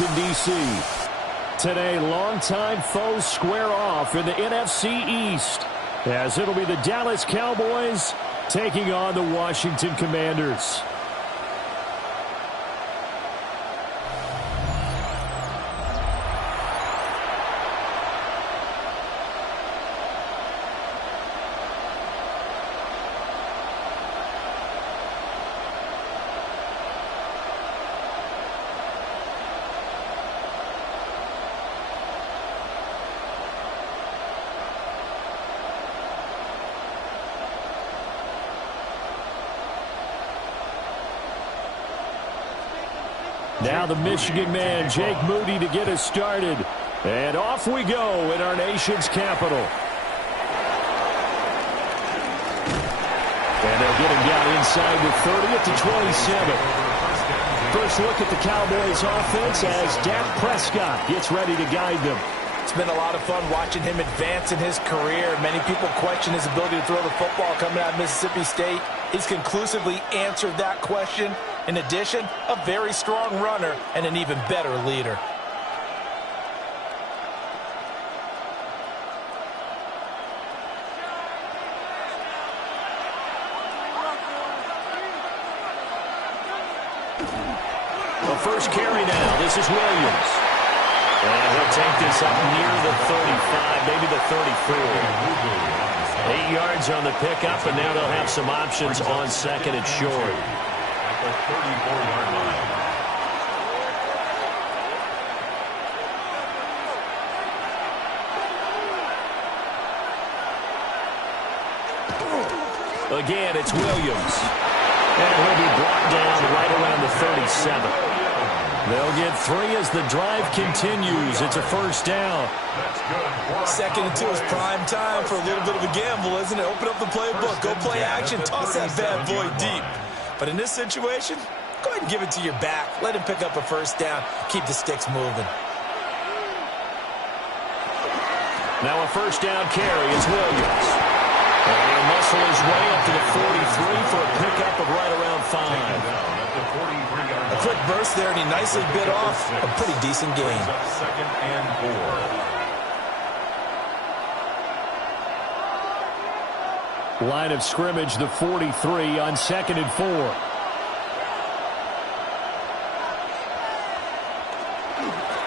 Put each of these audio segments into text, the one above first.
Washington, D.C. Today, longtime foes square off in the NFC East, as it'll be the Dallas Cowboys taking on the Washington Commanders. Now the Michigan man, Jake Moody, to get us started. And off we go in our nation's capital. And they'll get him down inside the 30 at the 27. First look at the Cowboys offense as Dak Prescott gets ready to guide them. It's been a lot of fun watching him advance in his career. Many people question his ability to throw the football coming out of Mississippi State. He's conclusively answered that question. In addition, a very strong runner and an even better leader. The first carry now. This is Williams. And he'll take this up near the 35, maybe the 34. 8 yards on the pickup, and now they'll have some options on second and short. The 34-yard line. Again, it's Williams. And he'll be brought down right around the 37. They'll get 3 as the drive continues. It's a first down. Second and 2 is prime time for a little bit of a gamble, isn't it? Open up the playbook. Go play action. Toss that bad boy deep. But in this situation, go ahead and give it to your back. Let him pick up a first down. Keep the sticks moving. Now a first down carry. It's Williams. And he'll muscle his way up to the 43 for a pickup of right around 5. A quick burst there, and he nicely bit off a pretty decent gain. Second and 4. Line of scrimmage, the 43 on second and 4.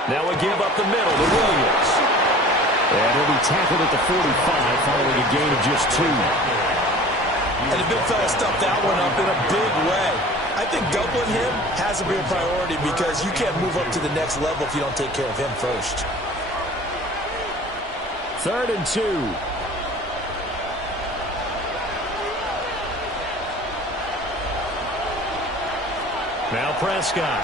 Now a give up the middle to Williams. And he'll be tackled at the 45 following a gain of just 2. And the big fella stuffed that one up in a big way. I think doubling him has to be a priority because you can't move up to the next level if you don't take care of him first. Third and 2. Now Prescott.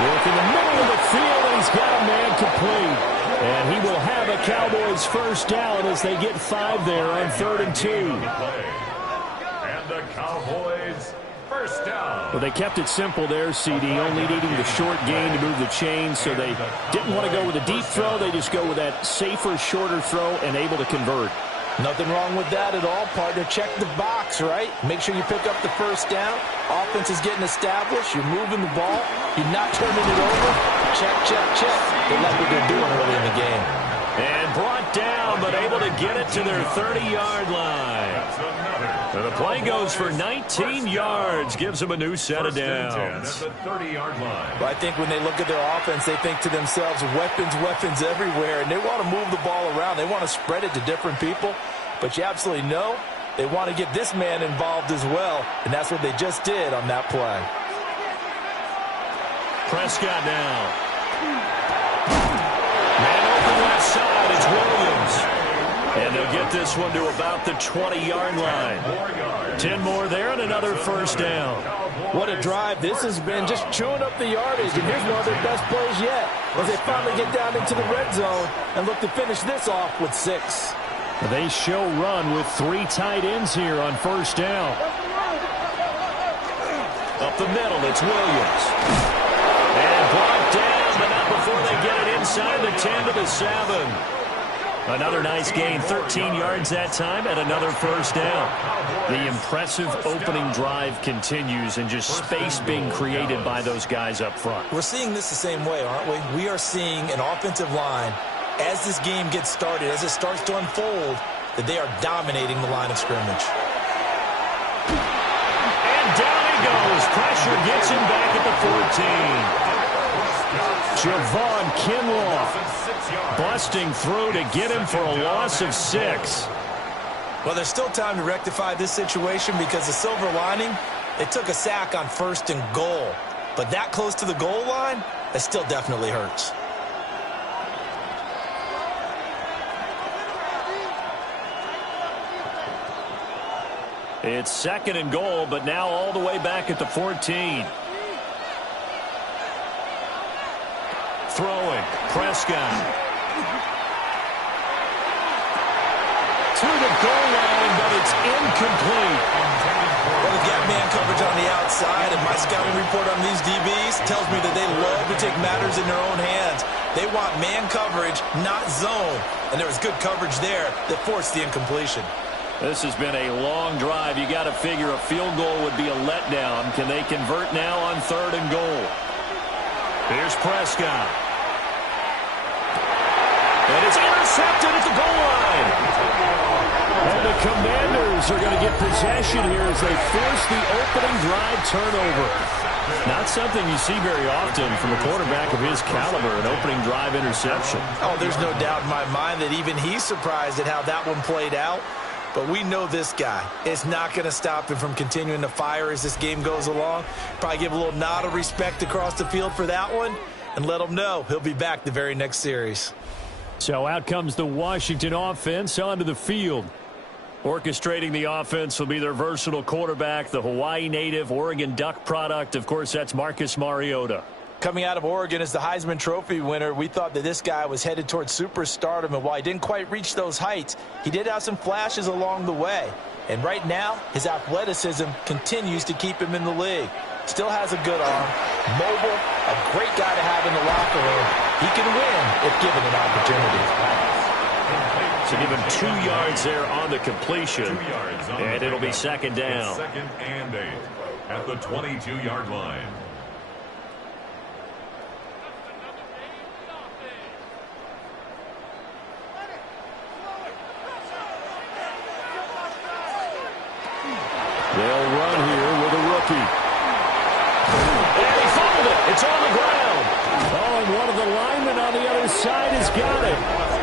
Work in the middle of the field, and he's got a man complete. And he will have a Cowboys first down as they get 5 there on 3rd and 2. And the Cowboys first down. Well, they kept it simple there, CD, only needing the short gain to move the chain, so they didn't want to go with a deep throw. They just go with that safer, shorter throw and able to convert. Nothing wrong with that at all, partner. Check the box, right? Make sure you pick up the first down. Offense is getting established. You're moving the ball. You're not turning it over. Check, check, check. They like what they're doing early in the game. And brought down, but able to get it to their 30-yard line. And the play goes for 19 yards. Gives them a new set of downs. At the 30-yard line. Well, I think when they look at their offense, they think to themselves, weapons, weapons everywhere. And they want to move the ball around. They want to spread it to different people. But you absolutely know they want to get this man involved as well. And that's what they just did on that play. Prescott now. Man open left side. It's Williams. And they'll get this one to about the 20-yard line. 10 more there and another first down. What a drive. This has been just chewing up the yardage. And here's one of their best plays yet as they finally get down into the red zone and look to finish this off with 6. They show run with 3 tight ends here on first down. Up the middle, it's Williams. And brought down, but not before they get it inside the 10 to the 7. Another nice gain, 13 yards that time, and another first down. The impressive opening drive continues, and just space being created by those guys up front. We're seeing this the same way, aren't we? We are seeing an offensive line, as this game gets started, as it starts to unfold, that they are dominating the line of scrimmage. And down he goes. Pressure gets him back at the 14. Javon Kinlaw busting through to get him for a loss of 6. Well, there's still time to rectify this situation because the silver lining, they took a sack on 1st and goal. But that close to the goal line, that still definitely hurts. It's 2nd and goal, but now all the way back at the 14. Throwing, Prescott. To the goal line, but it's incomplete. Well, we've got man coverage on the outside, and my scouting report on these DBs tells me that they love to take matters in their own hands. They want man coverage, not zone. And there was good coverage there that forced the incompletion. This has been a long drive. You got to figure a field goal would be a letdown. Can they convert now on 3rd and goal? Here's Prescott. And it's intercepted at the goal line. And the Commanders are going to get possession here as they force the opening drive turnover. Not something you see very often from a quarterback of his caliber, an opening drive interception. Oh, there's no doubt in my mind that even he's surprised at how that one played out. But we know this guy is not going to stop him from continuing to fire as this game goes along. Probably give a little nod of respect across the field for that one and let him know he'll be back the very next series. So out comes the Washington offense onto the field. Orchestrating the offense will be their versatile quarterback, the Hawaii native, Oregon Duck product. Of course, that's Marcus Mariota. Coming out of Oregon as the Heisman Trophy winner, we thought that this guy was headed towards superstardom, and while he didn't quite reach those heights, he did have some flashes along the way. And right now, his athleticism continues to keep him in the league. Still has a good arm, mobile, a great guy to have in the locker room. He can win if given an opportunity. So give him 2 yards there on the completion, and it'll be 2nd down. 2nd and 8 at the 22-yard line. They'll run here with a rookie. And he fumbled it. It's on the ground. Oh, and one of the linemen on the other side has got it.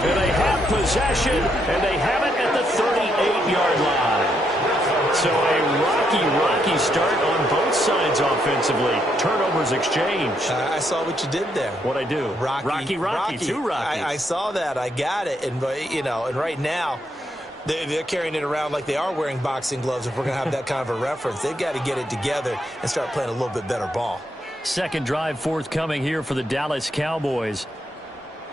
And they have possession, and they have it at the 38-yard line. So a rocky start on both sides offensively. Turnovers exchanged. I saw what you did there. What'd I do? Rocky. 2 Rockies. I saw that. I got it. And, you know, and right now, they're carrying it around like they are wearing boxing gloves if we're going to have that kind of a reference. They've got to get it together and start playing a little bit better ball. 2nd drive forthcoming here for the Dallas Cowboys.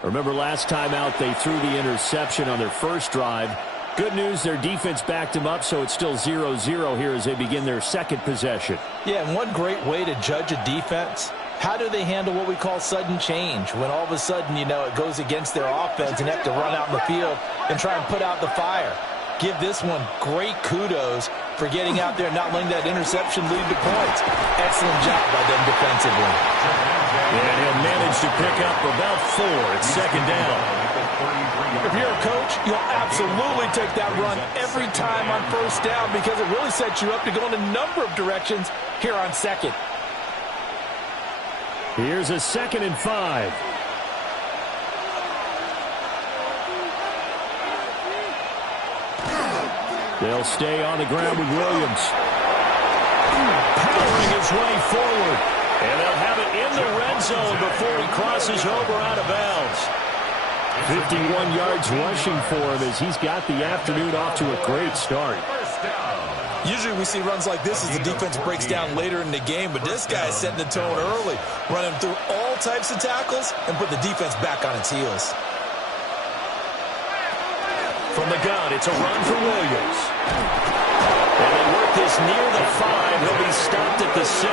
Remember last time out they threw the interception on their first drive. Good news, their defense backed them up, so it's still 0-0 here as they begin their 2nd possession. Yeah, and one great way to judge a defense, how do they handle what we call sudden change? When all of a sudden, you know, it goes against their offense and they have to run out in the field and try and put out the fire. Give this one great kudos for getting out there and not letting that interception lead to points. Excellent job by them defensively. And he'll manage to pick up about 4. It's 2nd down. If you're a coach, you'll absolutely take that run every time on 1st down because it really sets you up to go in a number of directions here on 2nd. Here's a 2nd and 5. They'll stay on the ground with Williams. Powering his way forward. And they'll have it in the red zone before he crosses over out of bounds. 51 yards rushing for him as he's got the afternoon off to a great start. Usually we see runs like this as the defense breaks down later in the game, but this guy is setting the tone early, running through all types of tackles and put the defense back on its heels. From the gun, it's a run for Williams. And they work this near the 5. He'll be stopped at the 6.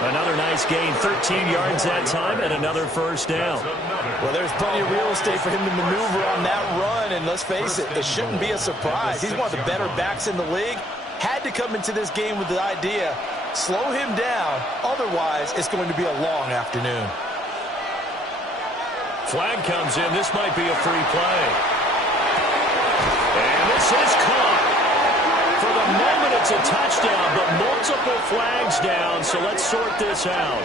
Another nice gain, 13 yards that time, and another first down. Well, there's plenty of real estate for him to maneuver on that run, and let's face it, it shouldn't be a surprise. He's one of the better backs in the league. Had to come into this game with the idea, slow him down, otherwise it's going to be a long afternoon. Flag comes in. This might be a free play. And this is caught. For the moment, it's a touchdown, but multiple flags down, so let's sort this out.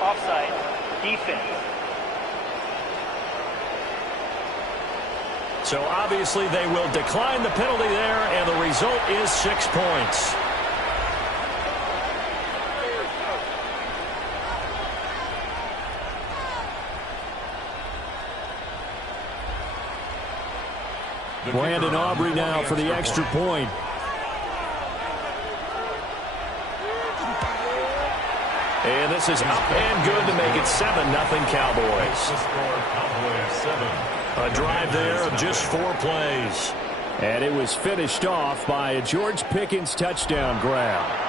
Offside. Defense. So obviously they will decline the penalty there, and the result is 6 points. Brandon Aubrey now for the extra point. And this is up and good to make it 7-0 Cowboys. A drive there of just 4 plays. And it was finished off by a George Pickens touchdown grab.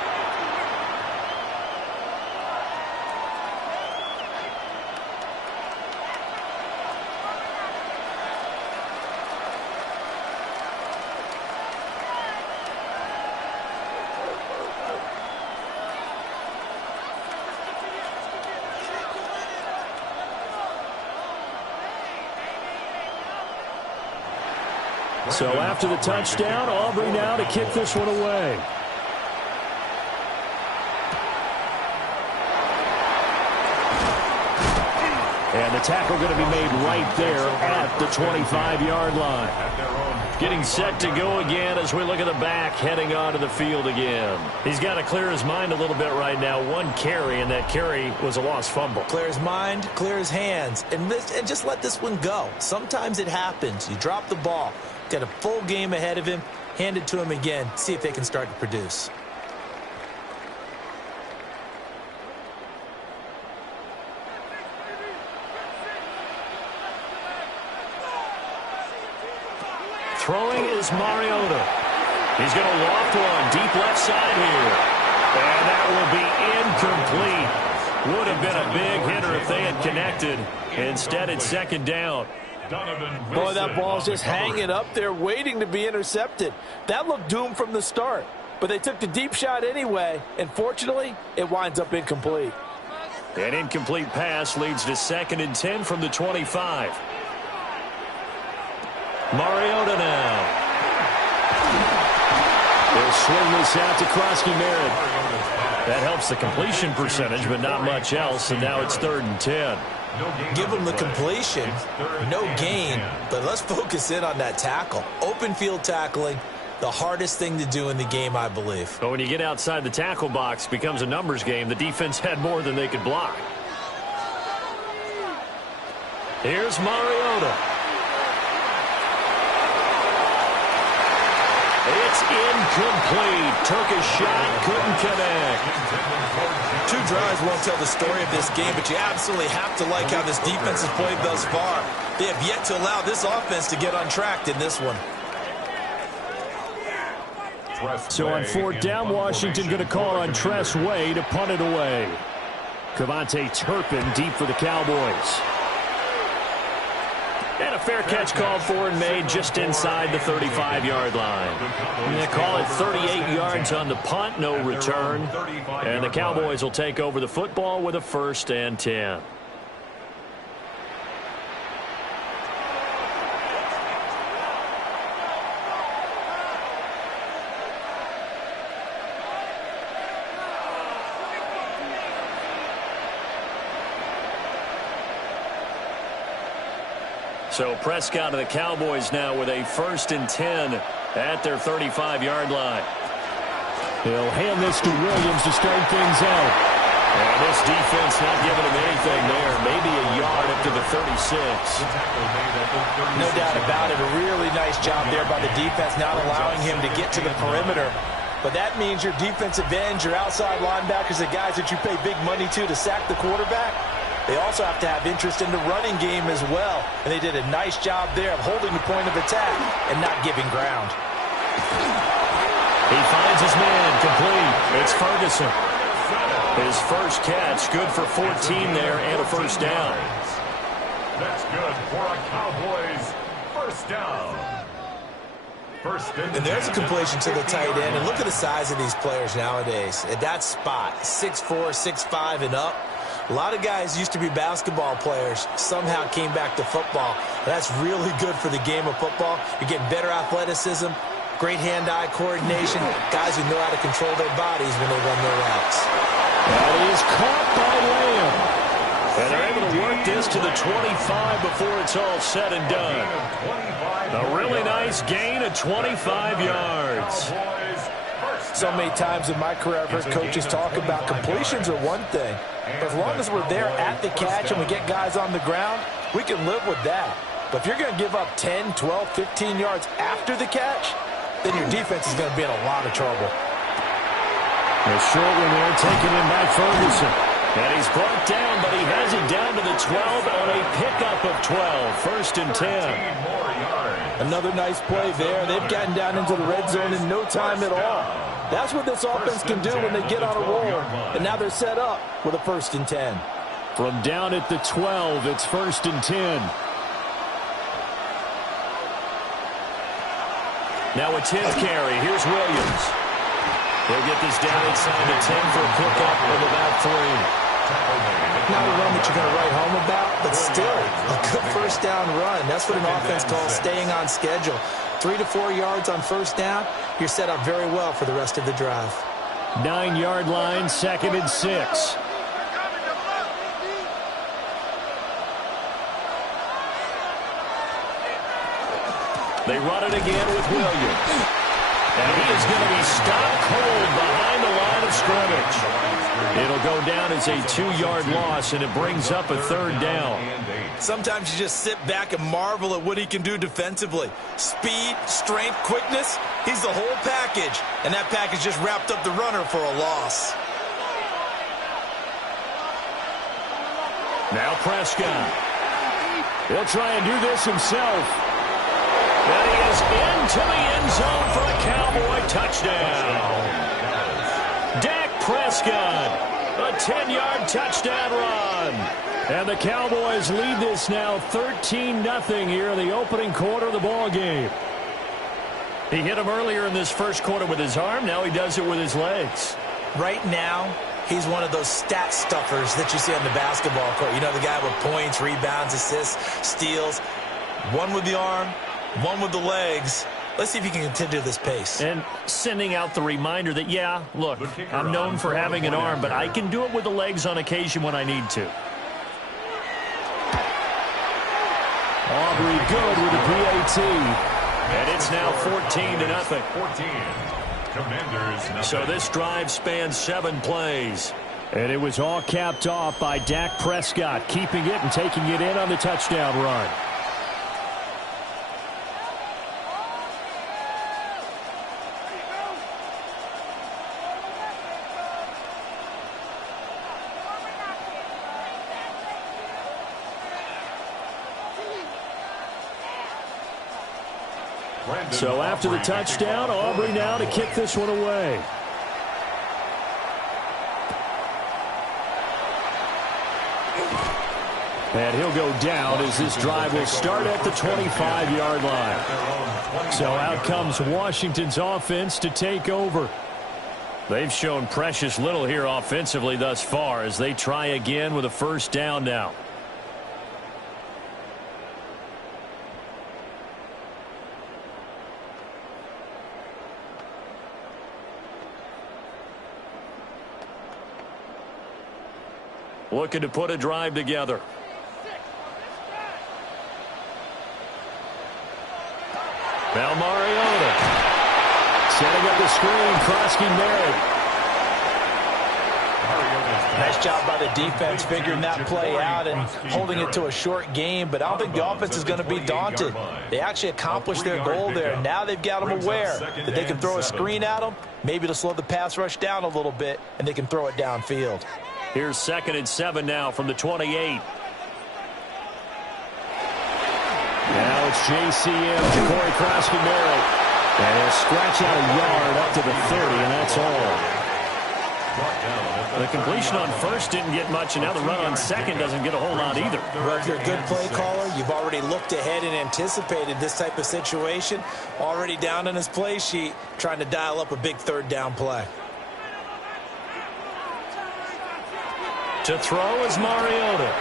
So after the touchdown, Aubrey now to kick this one away. And the tackle going to be made right there at the 25-yard line. Getting set to go again as we look at the back heading onto the field again. He's got to clear his mind a little bit right now. 1 carry, and that carry was a lost fumble. Clear his mind, clear his hands, and just let this one go. Sometimes it happens. You drop the ball. Got a full game ahead of him. Hand it to him again. See if they can start to produce. Throwing is Mariota. He's going to loft one deep left side here. And that will be incomplete. Would have been a big hitter if they had connected. Instead, it's second down. Boy, that ball's just hanging up there waiting to be intercepted. That looked doomed from the start. But they took the deep shot anyway, and fortunately, it winds up incomplete. An incomplete pass leads to 2nd and 10 from the 25. Mariota now. They'll swing this out to Krosky-Merritt. That helps the completion percentage, but not much else, and now it's 3rd and 10. Give them the completion, no gain, but let's focus in on that tackle. Open field tackling, the hardest thing to do in the game, I believe. But when you get outside the tackle box, it becomes a numbers game. The defense had more than they could block. Here's Mariota. It's incomplete. Took a shot, couldn't connect. 2 drives won't tell the story of this game, but you absolutely have to like how this defense has played thus far. They have yet to allow this offense to get untracked in this one. So on 4th down, Washington going to call on Tress Way to punt it away. Cavante Turpin deep for the Cowboys. And a fair catch called for and made just inside the 35-yard line. And they call it 38 yards on the punt, no return. And the Cowboys will take over the football with a 1st and 10. So Prescott of the Cowboys now with a 1st and 10 at their 35-yard line. He'll hand this to Williams to start things out. And this defense not giving him anything there. Maybe a yard up to the 36. No doubt about it. A really nice job there by the defense, not allowing him to get to the perimeter. But that means your defensive ends, your outside linebackers, the guys that you pay big money to sack the quarterback, they also have to have interest in the running game as well. And they did a nice job there of holding the point of attack and not giving ground. He finds his man, complete. It's Ferguson. His first catch, good for 14 there and a first down. That's good for a Cowboys first down. And there's a completion to the tight end. And look at the size of these players nowadays. At that spot, 6'4", 6'5", and up. A lot of guys used to be basketball players, somehow came back to football. That's really good for the game of football. You're getting better athleticism, great hand-eye coordination, guys who know how to control their bodies when they run their routes. That is caught by Lamb. And they're able to work this to the 25 before it's all said and done. A really nice gain of 25 yards. So many times in my career, I've heard coaches talk about completions are one thing. But as long as we're there at the catch and we get guys on the ground, we can live with that. But if you're going to give up 10, 12, 15 yards after the catch, then your defense is going to be in a lot of trouble. A short one there taken in by Ferguson. And he's brought down, but he has it down to the 12 on a pickup of 12. First and 10. Another nice play there. They've gotten down into the red zone in no time at all. That's what this offense can do when they get on a roll. And now they're set up with a first and 10. From down at the 12, it's first and 10. Now a 10th carry. Here's Williams. He'll get this down inside the 10 for a pickup of about 3. Not a run that you're going to write home about, but still a good first down run. That's what an offense calls staying on schedule. 3 to 4 yards on first down, you're set up very well for the rest of the drive. 9-yard line, 2nd and 6. They run it again with Williams. And he is going to be stopped cold behind the line of scrimmage. It'll go down as a 2-yard loss, and it brings up a 3rd down. Sometimes you just sit back and marvel at what he can do defensively. Speed, strength, quickness, he's the whole package. And that package just wrapped up the runner for a loss. Now Prescott. He'll try and do this himself. And he is into the end zone for a Cowboy touchdown. Dak Prescott, a 10-yard touchdown run. And the Cowboys lead this now 13-0 here in the opening quarter of the ball game. He hit him earlier in this first quarter with his arm. Now he does it with his legs. Right now, he's one of those stat stuffers that you see on the basketball court. You know, the guy with points, rebounds, assists, steals. One with the arm, one with the legs. Let's see if he can continue this pace. And sending out the reminder that, yeah, look, I'm known for having an arm, but I can do it with the legs on occasion when I need to. Aubrey good with the PAT. And it's now 14-0. 14. Commanders. So this drive spans 7 plays. And it was all capped off by Dak Prescott, keeping it and taking it in on the touchdown run. So after the touchdown, Aubrey now to kick this one away. And he'll go down as this drive will start at the 25-yard line. So out comes Washington's offense to take over. They've shown precious little here offensively thus far as they try again with a first down now. Looking to put a drive together. Now Mariota. Setting up the screen. Krosky married. Nice job by the defense figuring that play out and holding it to a short game, but I don't think the offense is going to be daunted. They actually accomplished their goal there. Now they've got them aware that they can throw a screen at them, maybe to slow the pass rush down a little bit, and they can throw it downfield. Here's 2nd and 7 now from the 28. Now it's JCM, Ja'Cory Crosby-Merritt. And he'll scratch out a yard up to the 30, and that's all. The completion on first didn't get much, and now the run on second doesn't get a whole lot either. Well, if you're a good play caller, you've already looked ahead and anticipated this type of situation. Already down on his play sheet, trying to dial up a big 3rd down play. To throw is Mariota.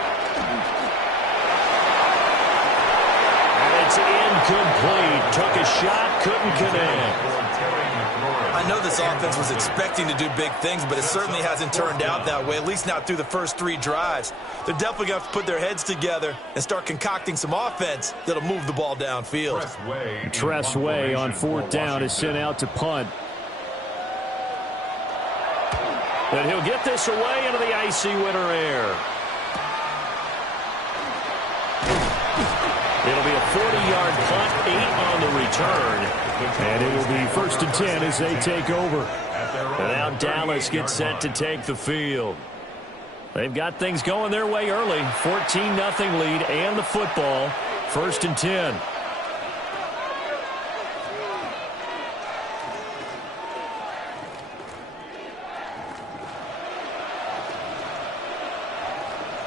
And it's incomplete. Took a shot, couldn't connect. I know this offense was expecting to do big things, but it certainly hasn't turned out that way, at least not through the first 3 drives. They're definitely going to have to put their heads together and start concocting some offense that'll move the ball downfield. Tressway on 4th down is sent out to punt. But he'll get this away into the icy winter air. It'll be a 40-yard punt, 8 on the return. And it will be 1st and 10 as they take over. And now Dallas gets set to take the field. They've got things going their way early. 14-0 lead and the football. 1st and 10.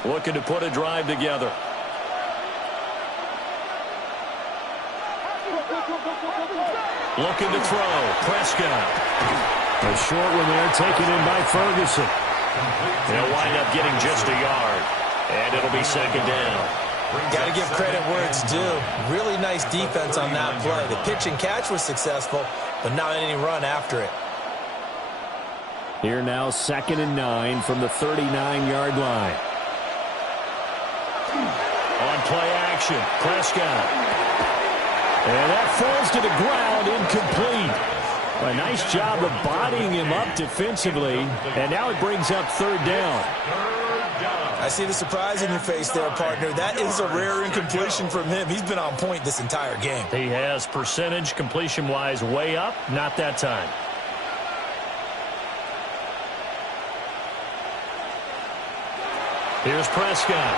Looking to put a drive together. Looking to throw. Prescott. A short one there taken in by Ferguson. They'll wind up getting just a yard. And it'll be 2nd down. Got to give credit where it's due. Really nice defense on that play. The pitch and catch was successful, but not any run after it. Here now 2nd and 9 from the 39-yard line. On play action, Prescott. And that falls to the ground, incomplete. A nice job of bodying him up defensively, and now it brings up 3rd down. I see the surprise in your face there, partner. That is a rare incompletion from him. He's been on point this entire game. He has percentage completion-wise way up, not that time. Here's Prescott.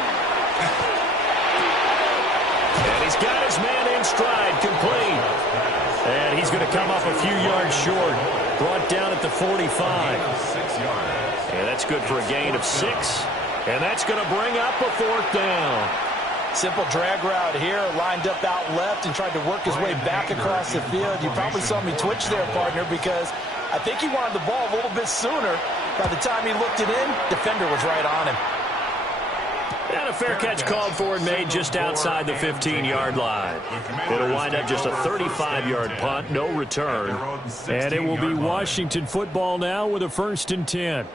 And he's got his man in stride, complete. And he's going to come up a few yards short. Brought down at the 45. And that's good for a gain of 6. And that's going to bring up a 4th down. Simple drag route here, lined up out left and tried to work his way back across the field. You probably saw me twitch there, partner, because I think he wanted the ball a little bit sooner. By the time he looked it in, defender was right on him. And a fair catch called for and made just outside the 15-yard line. It'll wind up just a 35-yard punt, no return. And it will be Washington football now with a 1st and 10.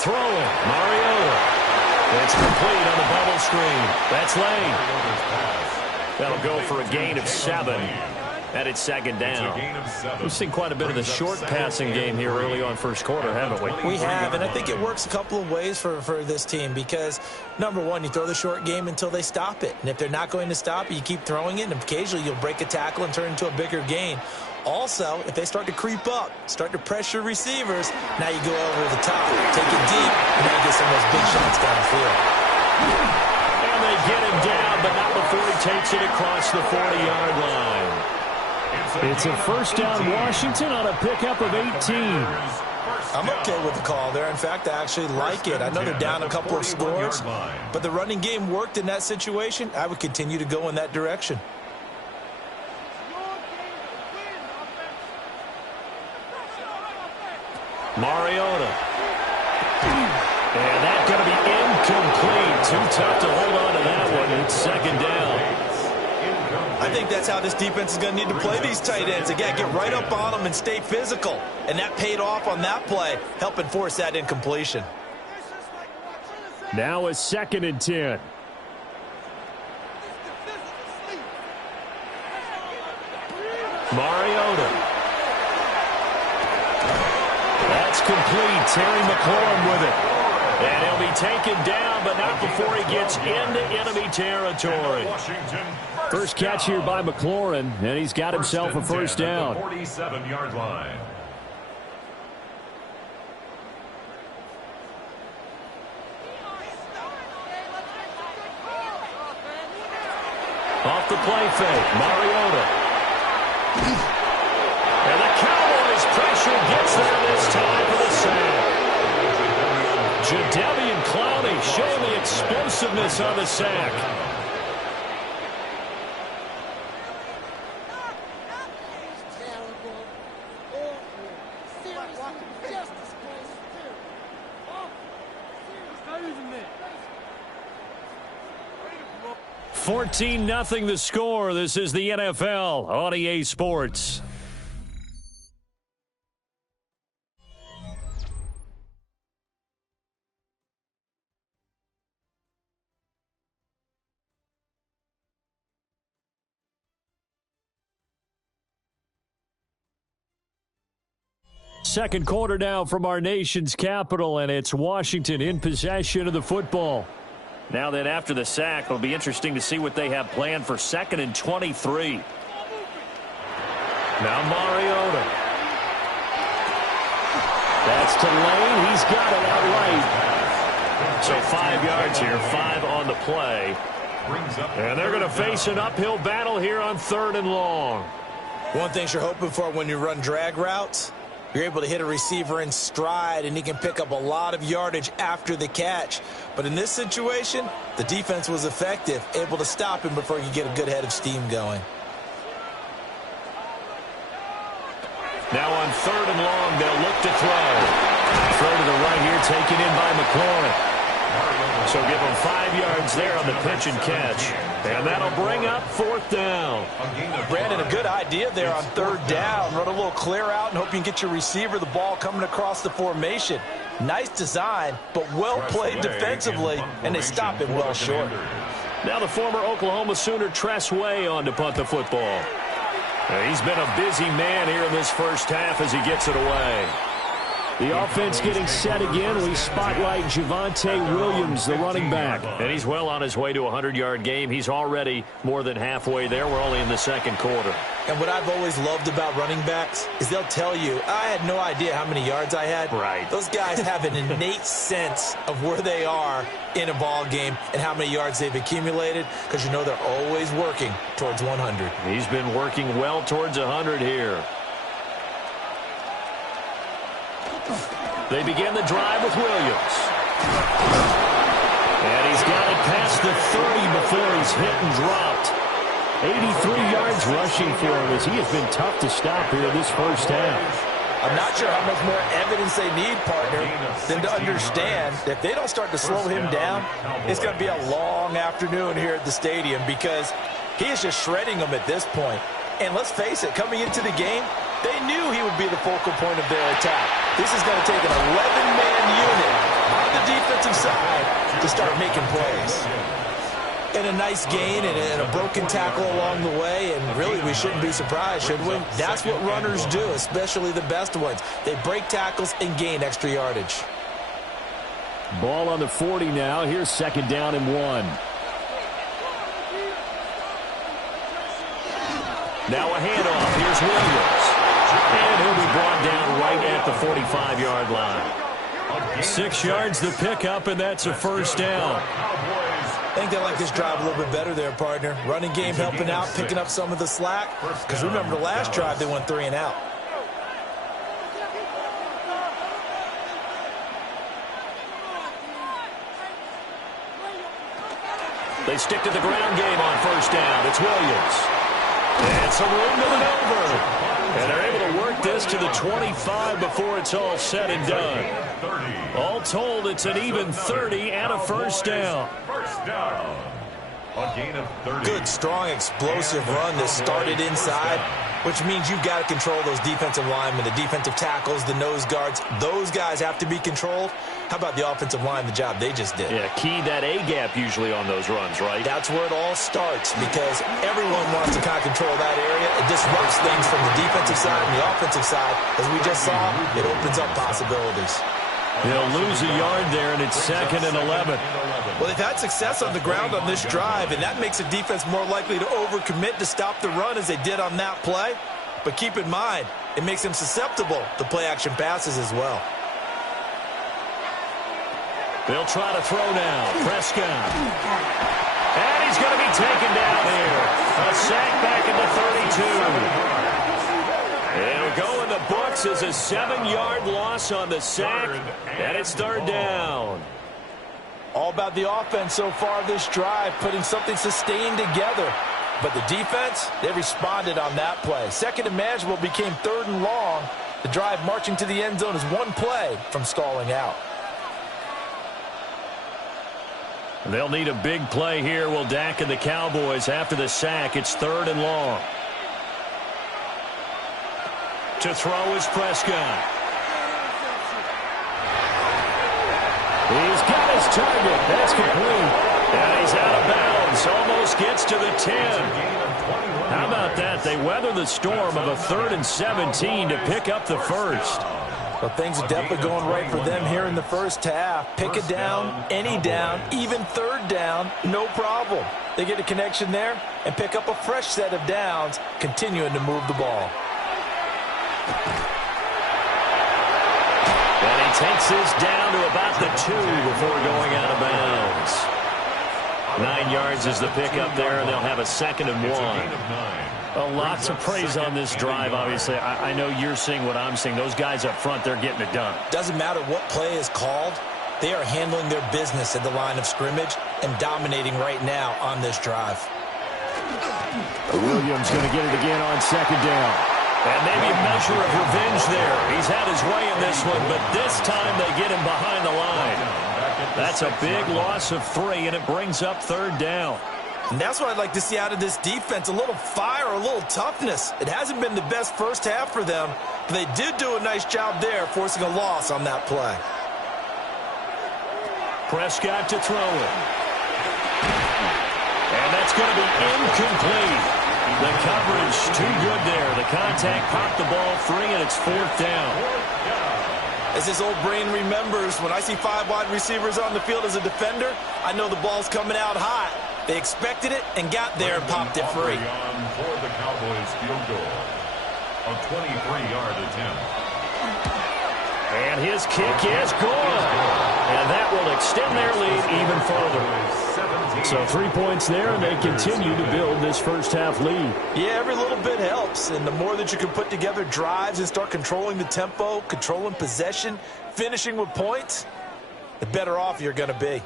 Throwing, Mariota. It's complete on the bubble screen. That's Lane. That'll go for a gain of 7. And it's 2nd down. We've seen quite a bit of the short passing game here early on first quarter, haven't we? We have, and I think it works a couple of ways for this team because, number one, you throw the short game until they stop it. And if they're not going to stop it, you keep throwing it, and occasionally you'll break a tackle and turn it into a bigger gain. Also, if they start to creep up, start to pressure receivers, now you go over the top, take it deep, and now you get some of those big shots downfield. And they get him down, but not before he takes it across the 40-yard line. It's a 1st down Washington on a pickup of 18. I'm okay with the call there. In fact, I actually like it. I know they're down a couple of scores, but the running game worked in that situation. I would continue to go in that direction. Mariota. And that's going to be incomplete. Too tough to hold on to that one. It's 2nd down. I think that's how this defense is going to need to play these tight ends. Again, get right up on them and stay physical. And that paid off on that play, helping force that incompletion. Now a 2nd and 10. Mariota. That's complete. Terry McLaurin with it. And he'll be taken down, but not before he gets into enemy territory. First catch here by McLaurin, and he's got himself a first down. 47-yard line. Off the play fake, Mariota. And the Cowboys pressure gets there this time for the sack. Jadeveon Clowney showing the explosiveness on the sack. $14-0 the score. This is the NFL on EA Sports. Second quarter now from our nation's capital, and it's Washington in possession of the football. Now then, after the sack, it'll be interesting to see what they have planned for 2nd and 23. Now Mariota. That's to Lane. He's got it outright. So 5 yards here, 5 on the play. And they're going to face an uphill battle here on 3rd and long. One thing you're hoping for when you run drag routes, you're able to hit a receiver in stride, and he can pick up a lot of yardage after the catch. But in this situation, the defense was effective, able to stop him before he could get a good head of steam going. Now on 3rd and long, they'll look to throw. Throw to the right here, taken in by McLaurin. So give him 5 yards there on the pitch and catch. And that'll bring up 4th down. Brandon, a good idea there on 3rd down. Run a little clear out and hope you can get your receiver the ball coming across the formation. Nice design, but well played defensively, and they stop it well short. Now the former Oklahoma Sooner Tress Way on to punt the football. He's been a busy man here in this first half as he gets it away. The offense getting set again. We spotlight Javonte Williams, the running back. And he's well on his way to a 100-yard game. He's already more than halfway there. We're only in the 2nd quarter. And what I've always loved about running backs is they'll tell you, I had no idea how many yards I had. Right. Those guys have an innate sense of where they are in a ball game and how many yards they've accumulated, because you know they're always working towards 100. He's been working well towards 100 here. They begin the drive with Williams. And he's got it past the 30 before he's hit and dropped. 83 yards rushing for him as he has been tough to stop here this first half. I'm not sure how much more evidence they need, partner, than to understand that if they don't start to slow him down, it's going to be a long afternoon here at the stadium, because he is just shredding them at this point. And let's face it, coming into the game, they knew he would be the focal point of their attack. This is going to take an 11-man unit on the defensive side to start making plays. And a nice gain and a broken tackle along the way, and really we shouldn't be surprised, should we? That's what runners do, especially the best ones. They break tackles and gain extra yardage. Ball on the 40 now. Here's 2nd down and 1. Now a handoff. Here's Williams. And he'll be brought down right at the 45-yard line. 6 yards the pickup, and that's a first down. I think they like this drive a little bit better there, partner. Running game helping out, picking up some of the slack. Because remember, the last drive they went 3 and out. They stick to the ground game on first down. It's Williams. And some room to maneuver. And they're able to work this to the 25 before it's all said and done. All told, it's an even 30 and a first down. First down. A gain of 30. Good, strong, explosive run that started inside. which means you've got to control those defensive linemen, the defensive tackles, the nose guards. Those guys have to be controlled. How about the offensive line, the job they just did? Yeah, key that A-gap usually on those runs, right? That's where it all starts because everyone wants to kind of control that area. It disrupts things from the defensive side and the offensive side. As we just saw, it opens up possibilities. They'll lose a yard there, and it's 2nd and 11. Well, they've had success on the ground on this drive, and that makes a defense more likely to overcommit to stop the run as they did on that play. But keep in mind, it makes them susceptible to play-action passes as well. They'll try to throw now. Prescott. And he's going to be taken down here. A sack back at the 32. It'll go in the books as a 7-yard loss on the sack, and it's 3rd down. All about the offense so far this drive, putting something sustained together. But the defense, they responded on that play. 2nd and manageable became 3rd and long. The drive marching to the end zone is one play from stalling out. They'll need a big play here. Will Dak and the Cowboys after the sack. It's 3rd and long. To throw is Prescott. He's got his target. That's complete. And he's out of bounds. Almost gets to the 10. How about that? They weather the storm of a 3rd and 17 to pick up the first. Well, things are definitely going right for them here in the first half. Pick a down, any down, even 3rd down, no problem. They get a connection there and pick up a fresh set of downs, continuing to move the ball. And he takes this down to about the 2 before going out of bounds. 9 yards is the pickup there, and they'll have a 2nd and 1. Lots of praise on this drive, obviously. I know you're seeing what I'm seeing. Those guys up front, they're getting it done. Doesn't matter what play is called. They are handling their business at the line of scrimmage and dominating right now on this drive. Williams going to get it again on 2nd down. And maybe a measure of revenge there. He's had his way in this one, but this time they get him behind the line. That's a big loss of 3, and it brings up 3rd down. And that's what I'd like to see out of this defense, a little fire, a little toughness. It hasn't been the best first half for them, but they did do a nice job there, forcing a loss on that play. Prescott to throw it. And that's going to be incomplete. The coverage too good there. The contact popped the ball free, and it's 4th down. As this old brain remembers, when I see 5 wide receivers on the field as a defender, I know the ball's coming out hot. They expected it and got there and popped it free. For the Cowboys field goal. A 23-yard attempt. And his kick is good. And that will extend their lead even further. So 3 points there, and they continue to build this first half lead. Yeah, every little bit helps. And the more that you can put together drives and start controlling the tempo, controlling possession, finishing with points, the better off you're going to be.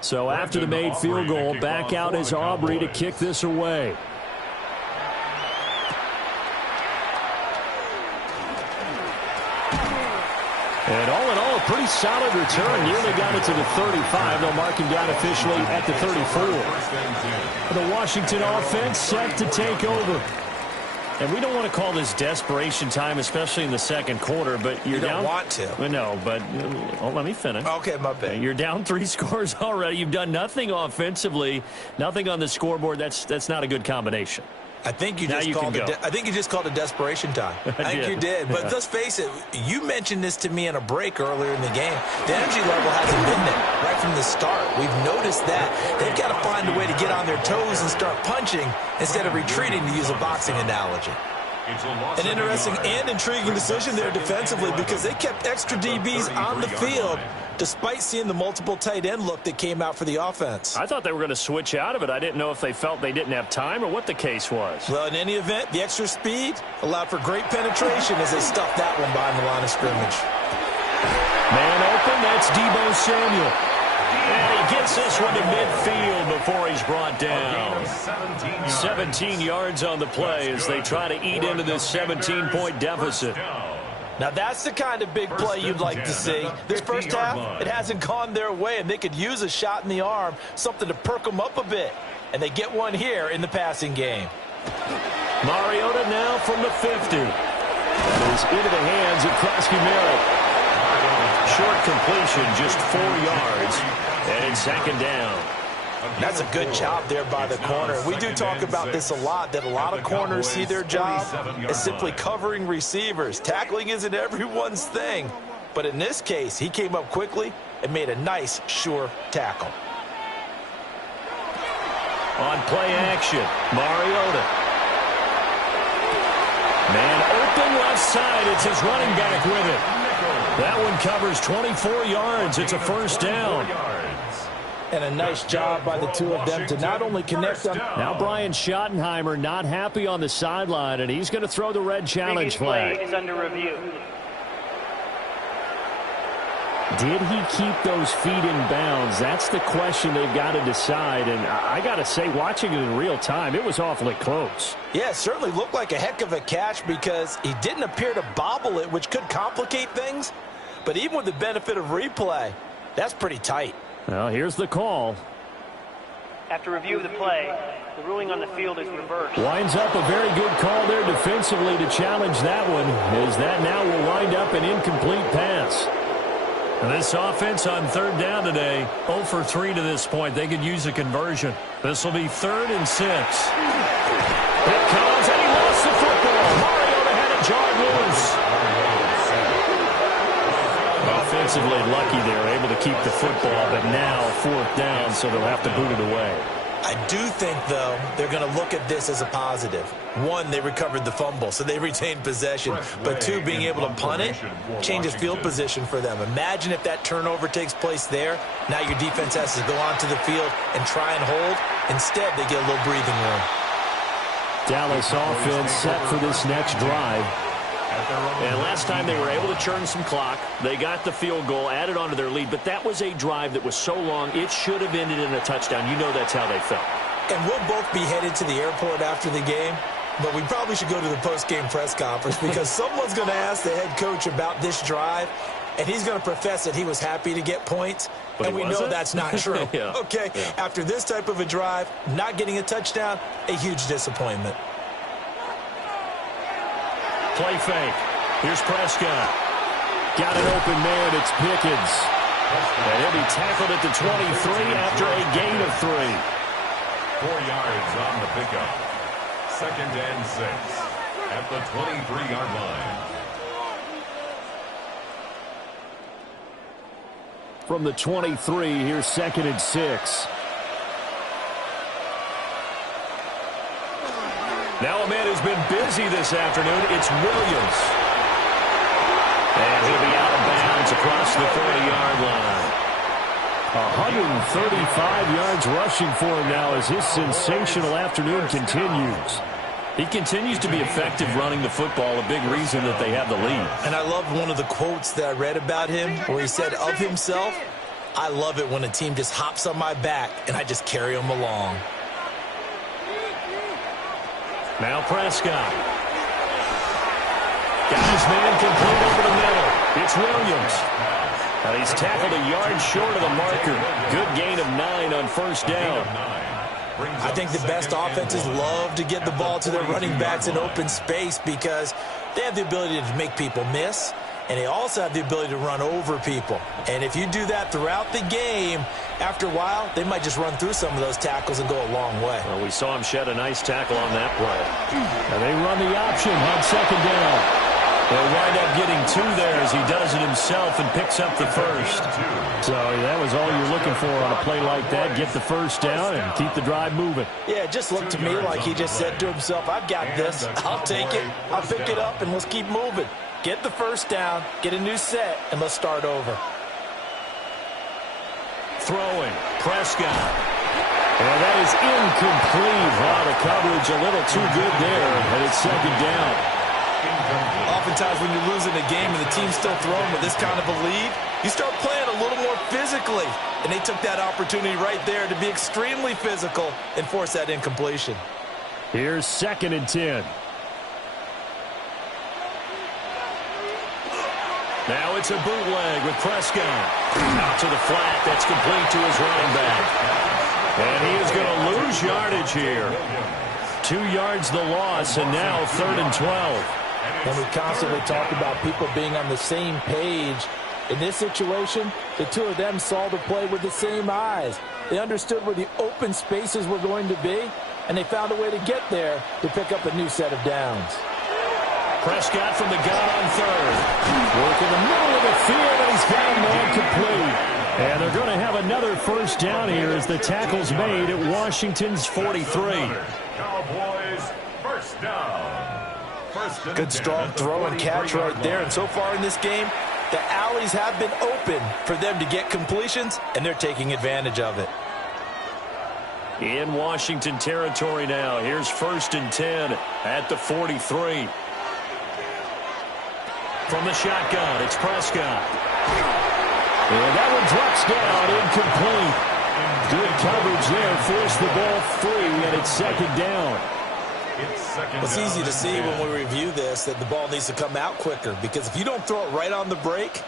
So after the made field goal, back out is Aubrey to kick this away. And all in all, a pretty solid return. Nearly got it to the 35. They'll mark him down officially at the 34. The Washington offense set to take over. And we don't want to call this desperation time, especially in the second quarter, but you're down. You don't want to. Well, no, but let me finish. Okay, my bad. You're down 3 scores already. You've done nothing offensively, nothing on the scoreboard. That's not a good combination. I think you just called it desperation time. I think you did. But let's face it, you mentioned this to me in a break earlier in the game. The energy level hasn't been there right from the start. We've noticed that. They've got to find a way to get on their toes and start punching instead of retreating, to use a boxing analogy. An interesting and intriguing decision there defensively, because they kept extra DBs on the field despite seeing the multiple tight end look that came out for the offense. I thought they were going to switch out of it. I didn't know if they felt they didn't have time or what the case was. Well, in any event, the extra speed allowed for great penetration as they stuffed that one behind the line of scrimmage. Man open, that's Deebo Samuel. And he gets this one to midfield before he's brought down. 17 yards on the play as they try to eat into this 17-point deficit. Now that's the kind of big play you'd like to see. This first half, it hasn't gone their way, and they could use a shot in the arm, something to perk them up a bit. And they get one here in the passing game. Mariota now from the 50. That is into the hands of Prescott. Short completion, just 4 yards, and it's second down. That's a good job there by the corner. We do talk about this a lot, that a lot of corners see their job as simply covering receivers. Tackling isn't everyone's thing. But in this case, he came up quickly and made a nice, sure tackle. On play action, Mariota. Man open left side. It's his running back with it. That one covers 24 yards. It's a first down. And a nice job by the two of them to not only connect them. Now Brian Schottenheimer not happy on the sideline, and he's going to throw the red challenge flag. Play is under review. Did he keep those feet in bounds? That's the question they've got to decide. And I got to say, watching it in real time, it was awfully close. Yeah, it certainly looked like a heck of a catch because he didn't appear to bobble it, which could complicate things. But even with the benefit of replay, that's pretty tight. Well, here's the call. After review of the play, the ruling on the field is reversed. Winds up a very good call there defensively to challenge that one, as that now will wind up an incomplete pass. And this offense on third down today, 0 for 3 to this point. They could use a conversion. This will be 3rd and 6. It comes, and he lost the football. Mariota had it jarred loose. Offensively lucky they were able to keep the football, but now 4th down, so they'll have to boot it away. I do think, though, they're going to look at this as a positive. One, they recovered the fumble, so they retained possession. But two, being able to punt it changes field position for them. Imagine if that turnover takes place there. Now your defense has to go onto the field and try and hold. Instead, they get a little breathing room. Dallas offense set for this next drive. And last time they were able to churn some clock. They got the field goal, added on to their lead, but that was a drive that was so long, it should have ended in a touchdown. You know that's how they felt. And we'll both be headed to the airport after the game, but we probably should go to the post-game press conference because someone's going to ask the head coach about this drive, and he's going to profess that he was happy to get points, and we know that's not true. Yeah. Okay, yeah. After this type of a drive, not getting a touchdown, a huge disappointment. Play fake. Here's Prescott. Got an open man. It's Pickens. And he'll be tackled at the 23 after a gain of 3. 4 yards on the pickup. 2nd and 6 at the 23-yard line. From the 23, here's 2nd and 6. Now a man who's been busy this afternoon, it's Williams. And he'll be out of bounds across the 40-yard line. 135 yards rushing for him now as his sensational afternoon continues. He continues to be effective running the football, a big reason that they have the lead. And I love one of the quotes that I read about him where he said of himself, I love it when a team just hops on my back and I just carry them along. Now Prescott. Got his man complete over the middle. It's Williams. Now he's tackled a yard short of the marker. Good gain of 9 on 1st down. I think the best offenses love to get the ball to their running backs in open space because they have the ability to make people miss, and they also have the ability to run over people. And if you do that throughout the game, after a while, they might just run through some of those tackles and go a long way. Well, we saw him shed a nice tackle on that play. And they run the option on 2nd down. They'll wind up getting 2 there as he does it himself and picks up the 1st. So that was all you're looking for on a play like that. Get the 1st down and keep the drive moving. Yeah, it just looked to me like he just said to himself, I've got this. I'll take it. I'll pick it up, and let's keep moving. Get the 1st down, get a new set, and let's start over. Throwing. Prescott. Well, that is incomplete. Wow, the coverage a little too good there, and it's 2nd down. Oftentimes when you're losing a game and the team's still throwing with this kind of a lead, you start playing a little more physically. And they took that opportunity right there to be extremely physical and force that incompletion. Here's 2nd and 10. it's a bootleg with Prescott. Out to the flat. That's complete to his running back. And he is going to lose yardage here. 2 yards the loss, and now 3rd and 12. And we constantly talk about people being on the same page. In this situation, the two of them saw the play with the same eyes. They understood where the open spaces were going to be, and they found a way to get there to pick up a new set of downs. Prescott from the gun on 3rd. Work in the middle of the field, and he's got a man complete. And they're going to have another first down here as the tackle's made at Washington's 43. Cowboys first down. Good strong throw and catch right there. And so far in this game, the alleys have been open for them to get completions, and they're taking advantage of it. In Washington territory now. Here's 1st and 10 at the 43. From the shotgun, it's Prescott. And that one drops down, incomplete. Good coverage there, forced the ball free, and it's 2nd down. It's easy to see when we review this that the ball needs to come out quicker, because if you don't throw it right on the break,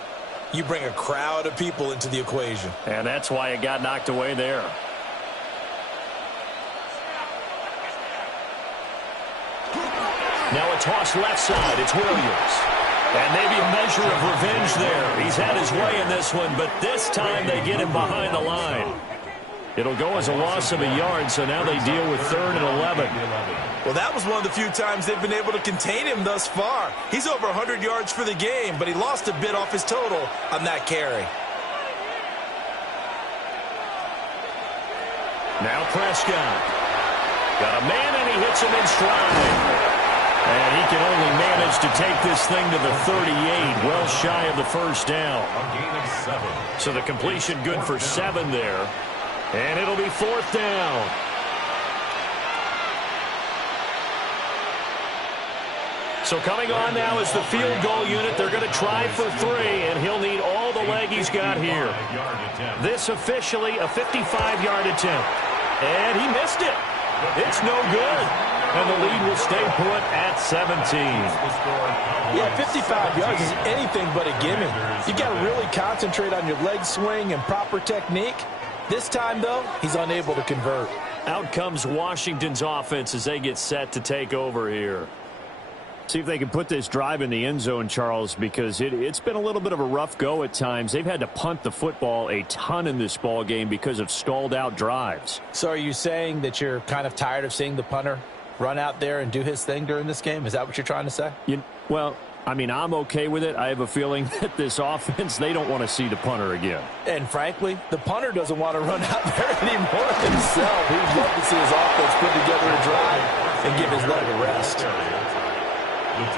you bring a crowd of people into the equation. And that's why it got knocked away there. Now a toss left side. It's Williams. And maybe a measure of revenge there. He's had his way in this one, but this time they get him behind the line. It'll go as a loss of a yard, so now they deal with 3rd and 11. Well, that was one of the few times they've been able to contain him thus far. He's over 100 yards for the game, but he lost a bit off his total on that carry. Now Prescott. Got a man, and he hits him in stride. And he can only manage to take this thing to the 38, well shy of the first down. A gain of 7. So the completion good for 7 there. And it'll be 4th down. So coming on now is the field goal unit. They're going to try for 3, and he'll need all the leg he's got here. This officially a 55-yard attempt. And he missed it. It's no good. And the lead will stay put at 17. Yeah, 55 yards is anything but a gimme. You've got to really concentrate on your leg swing and proper technique. This time, though, he's unable to convert. Out comes Washington's offense as they get set to take over here. See if they can put this drive in the end zone, Charles, because it's been a little bit of a rough go at times. They've had to punt the football a ton in this ball game because of stalled out drives. So are you saying that you're kind of tired of seeing the punter run out there and do his thing during this game? Is that what you're trying to say? Well, I mean, I'm okay with it. I have a feeling that this offense, they don't want to see the punter again. And frankly, the punter doesn't want to run out there anymore himself. He'd love to see his offense put together a drive and give his leg a rest.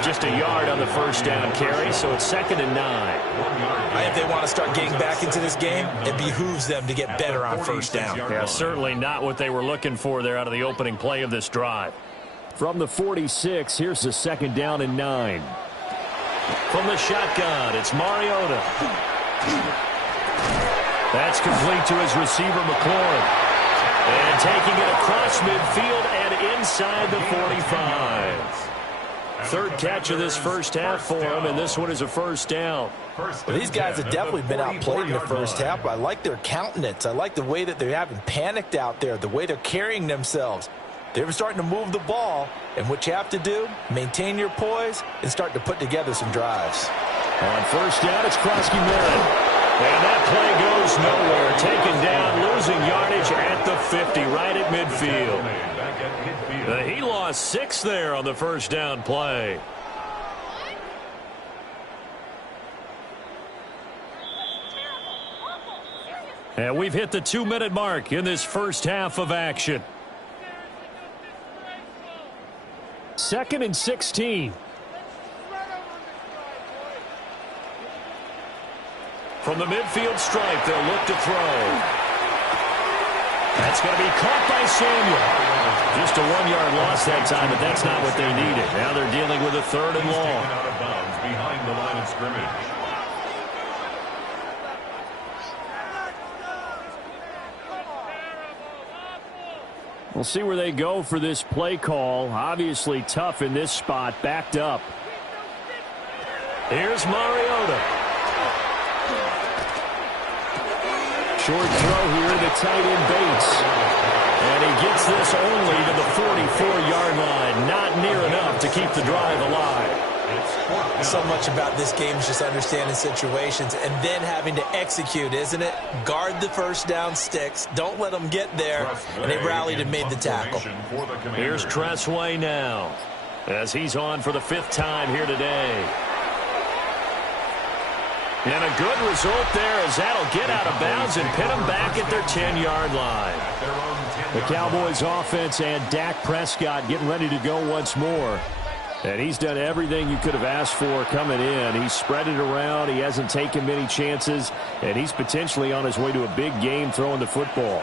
Just a yard on the first down carry, so it's 2nd and 9. If they want to start getting back into this game, it behooves them to get better on first down. Yeah, certainly not what they were looking for there out of the opening play of this drive. From the 46, here's the 2nd down and 9. From the shotgun, it's Mariota. That's complete to his receiver, McLaurin. And taking it across midfield and inside the 45. 3rd catch of this first half for him, and this one is a first down. Well, these guys have definitely been outplayed in the first half, but I like their countenance. I like the way that they haven't panicked out there, the way they're carrying themselves. They're starting to move the ball, and what you have to do, maintain your poise and start to put together some drives. On first down, it's Krosky-Merritt. And that play goes nowhere. Taken down, losing yardage at the 50, right at midfield. He lost 6 there on the first down play. And we've hit the 2-minute mark in this first half of action. 2nd and 16. From the midfield stripe, they'll look to throw. That's going to be caught by Samuel. Just a 1-yard loss that time, but that's not what they needed. Now they're dealing with a 3rd and long. Out of bounds behind the line of scrimmage. We'll see where they go for this play call. Obviously tough in this spot, backed up. Here's Mariota. Short throw here to the tight end Bates. And he gets this only to the 44-yard line. Not near enough to keep the drive alive. So much about this game is just understanding situations and then having to execute, isn't it? Guard the first down sticks. Don't let them get there. And they rallied and made the tackle. Here's Tressway now, as he's on for the 5th time here today. And a good result there as that'll get out of bounds and pin them back at their 10-yard line. The Cowboys offense and Dak Prescott getting ready to go once more. And he's done everything you could have asked for coming in. He's spread it around. He hasn't taken many chances. And he's potentially on his way to a big game throwing the football.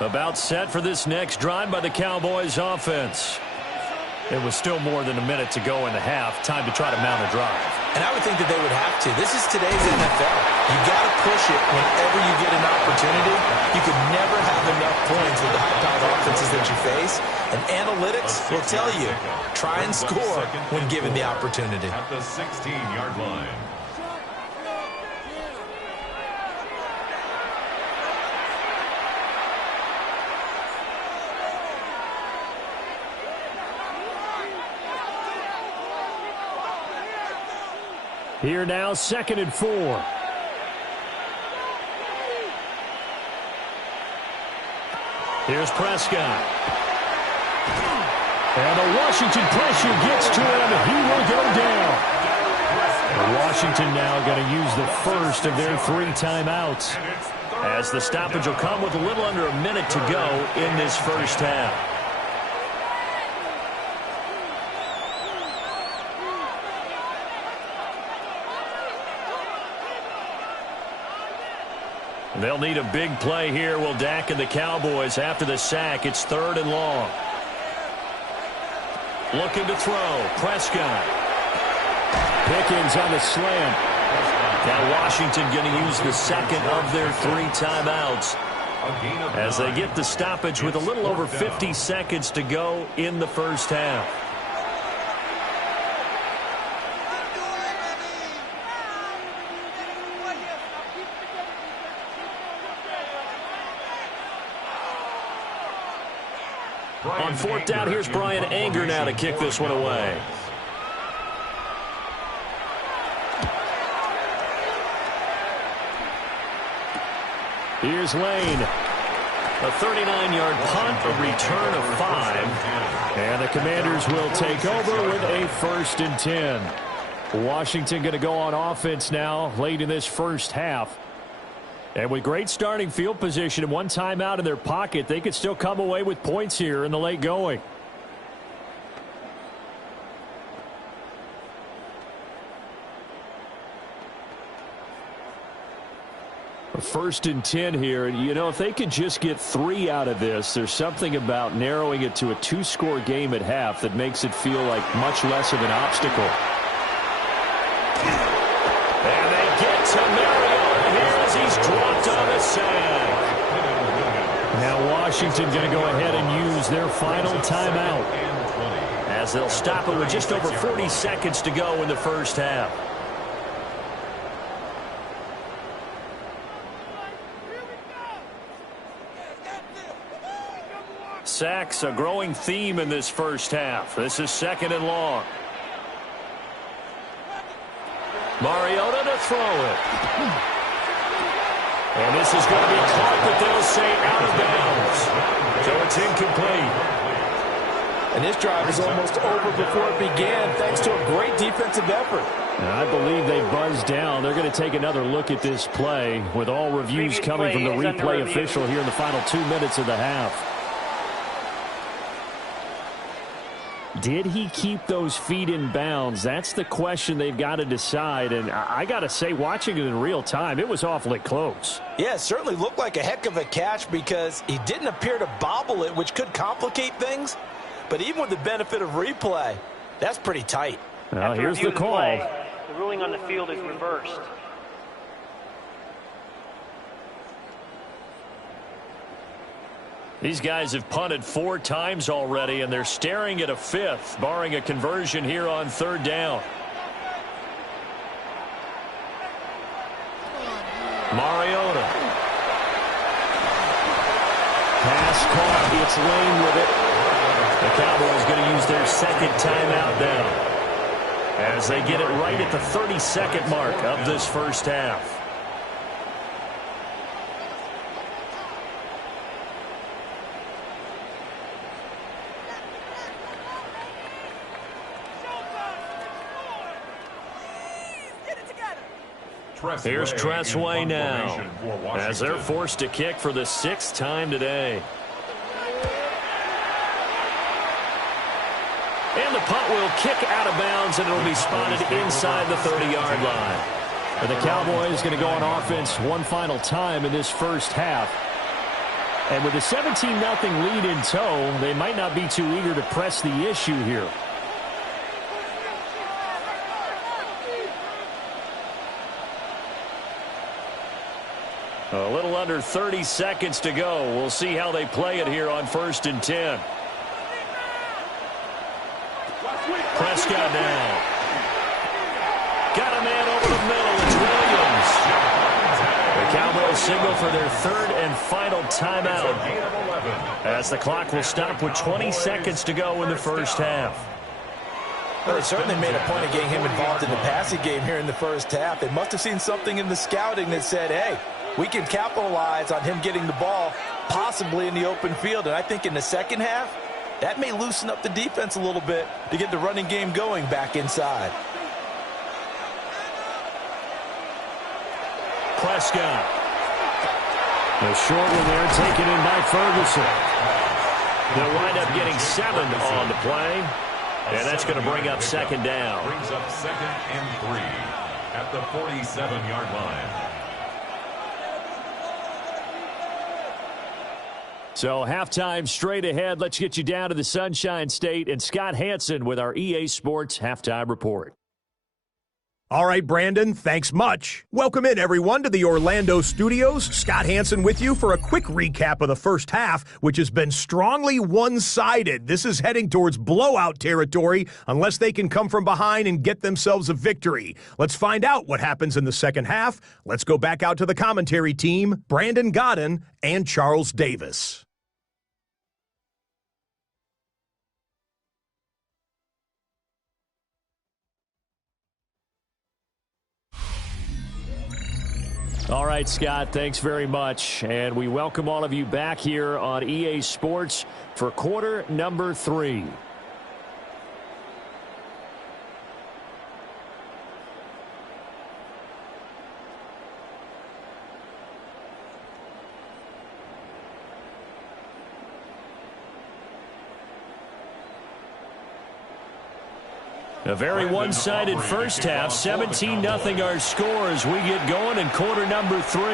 About set for this next drive by the Cowboys offense. It was still more than a minute to go in the half. Time to try to mount a drive. And I would think that they would have to. This is today's NFL. You got to push it whenever you get an opportunity. You could never have enough points with the high-powered offenses that you face. And analytics will tell you, try and score when given the opportunity. At the 16-yard line. Here now, 2nd and 4. Here's Prescott. And the Washington pressure gets to him. He will go down. Washington now going to use the first of their 3 timeouts, as the stoppage will come with a little under a minute to go in this first half. They'll need a big play here, will Dak and the Cowboys after the sack. It's 3rd and long. Looking to throw. Prescott. Pickens on the slant. Now Washington going to use the 2nd of their 3 timeouts as they get the stoppage with a little over 50 seconds to go in the first half. On 4th down, here's Brian Anger now to kick this one away. Here's Lane. A 39-yard punt, a return of 5. And the Commanders will take over with a 1st and 10. Washington going to go on offense now late in this first half. And with great starting field position and 1 timeout in their pocket, they could still come away with points here in the late going. A 1st and 10 here. And, you know, if they could just get 3 out of this, there's something about narrowing it to a 2-score game at half that makes it feel like much less of an obstacle. And they get to Mariota here as he's dropped on the sack. Now Washington going to go ahead and use their final timeout, as they'll stop it with just over 40 seconds to go in the first half. Sacks, a growing theme in this first half. This is 2nd and long. Mariota to throw it. And this is going to be caught, but they'll say out of bounds. So it's incomplete. And this drive is almost over before it began, thanks to a great defensive effort. And I believe they buzzed down. They're going to take another look at this play with all reviews coming from the replay official here in the final 2 minutes of the half. Did he keep those feet in bounds? That's the question they've got to decide. And I got to say, watching it in real time, it was awfully close. Yeah, it certainly looked like a heck of a catch because he didn't appear to bobble it, which could complicate things. But even with the benefit of replay, that's pretty tight. Well, here's the call. The ruling on the field is reversed. These guys have punted 4 times already, and they're staring at a 5th, barring a conversion here on 3rd down. Mariota. Pass caught. It's Lane with it. The Cowboys going to use their 2nd timeout now, as they get it right at the 32nd mark of this first half. Here's Tressway now, as they're forced to kick for the 6th time today. And the punt will kick out of bounds, and it'll be spotted inside the 30-yard line. And the Cowboys going to go on offense one final time in this first half. And with a 17-0 lead in tow, they might not be too eager to press the issue here. A little under 30 seconds to go. We'll see how they play it here on 1st and 10. Prescott now. Got a man over the middle. It's Williams. The Cowboys signal for their 3rd and final timeout, as the clock will stop with 20 seconds to go in the first half. Well, they certainly made a point of getting him involved in the passing game here in the first half. They must have seen something in the scouting that said, hey, we can capitalize on him getting the ball possibly in the open field. And I think in the second half, that may loosen up the defense a little bit to get the running game going back inside. Prescott. The short one there taken in by Ferguson. They'll wind up getting 7 on the play. And that's going to bring up 2nd down. Brings up 2nd and 3 at the 47-yard line. So halftime straight ahead. Let's get you down to the Sunshine State and Scott Hansen with our EA Sports Halftime Report. All right, Brandon, thanks much. Welcome in, everyone, to the Orlando studios. Scott Hansen with you for a quick recap of the first half, which has been strongly one-sided. This is heading towards blowout territory unless they can come from behind and get themselves a victory. Let's find out what happens in the second half. Let's go back out to the commentary team, Brandon Godden and Charles Davis. All right, Scott, thanks very much. And we welcome all of you back here on EA Sports for quarter number 3. A very one-sided first half. 17-0 our score as we get going in quarter number 3.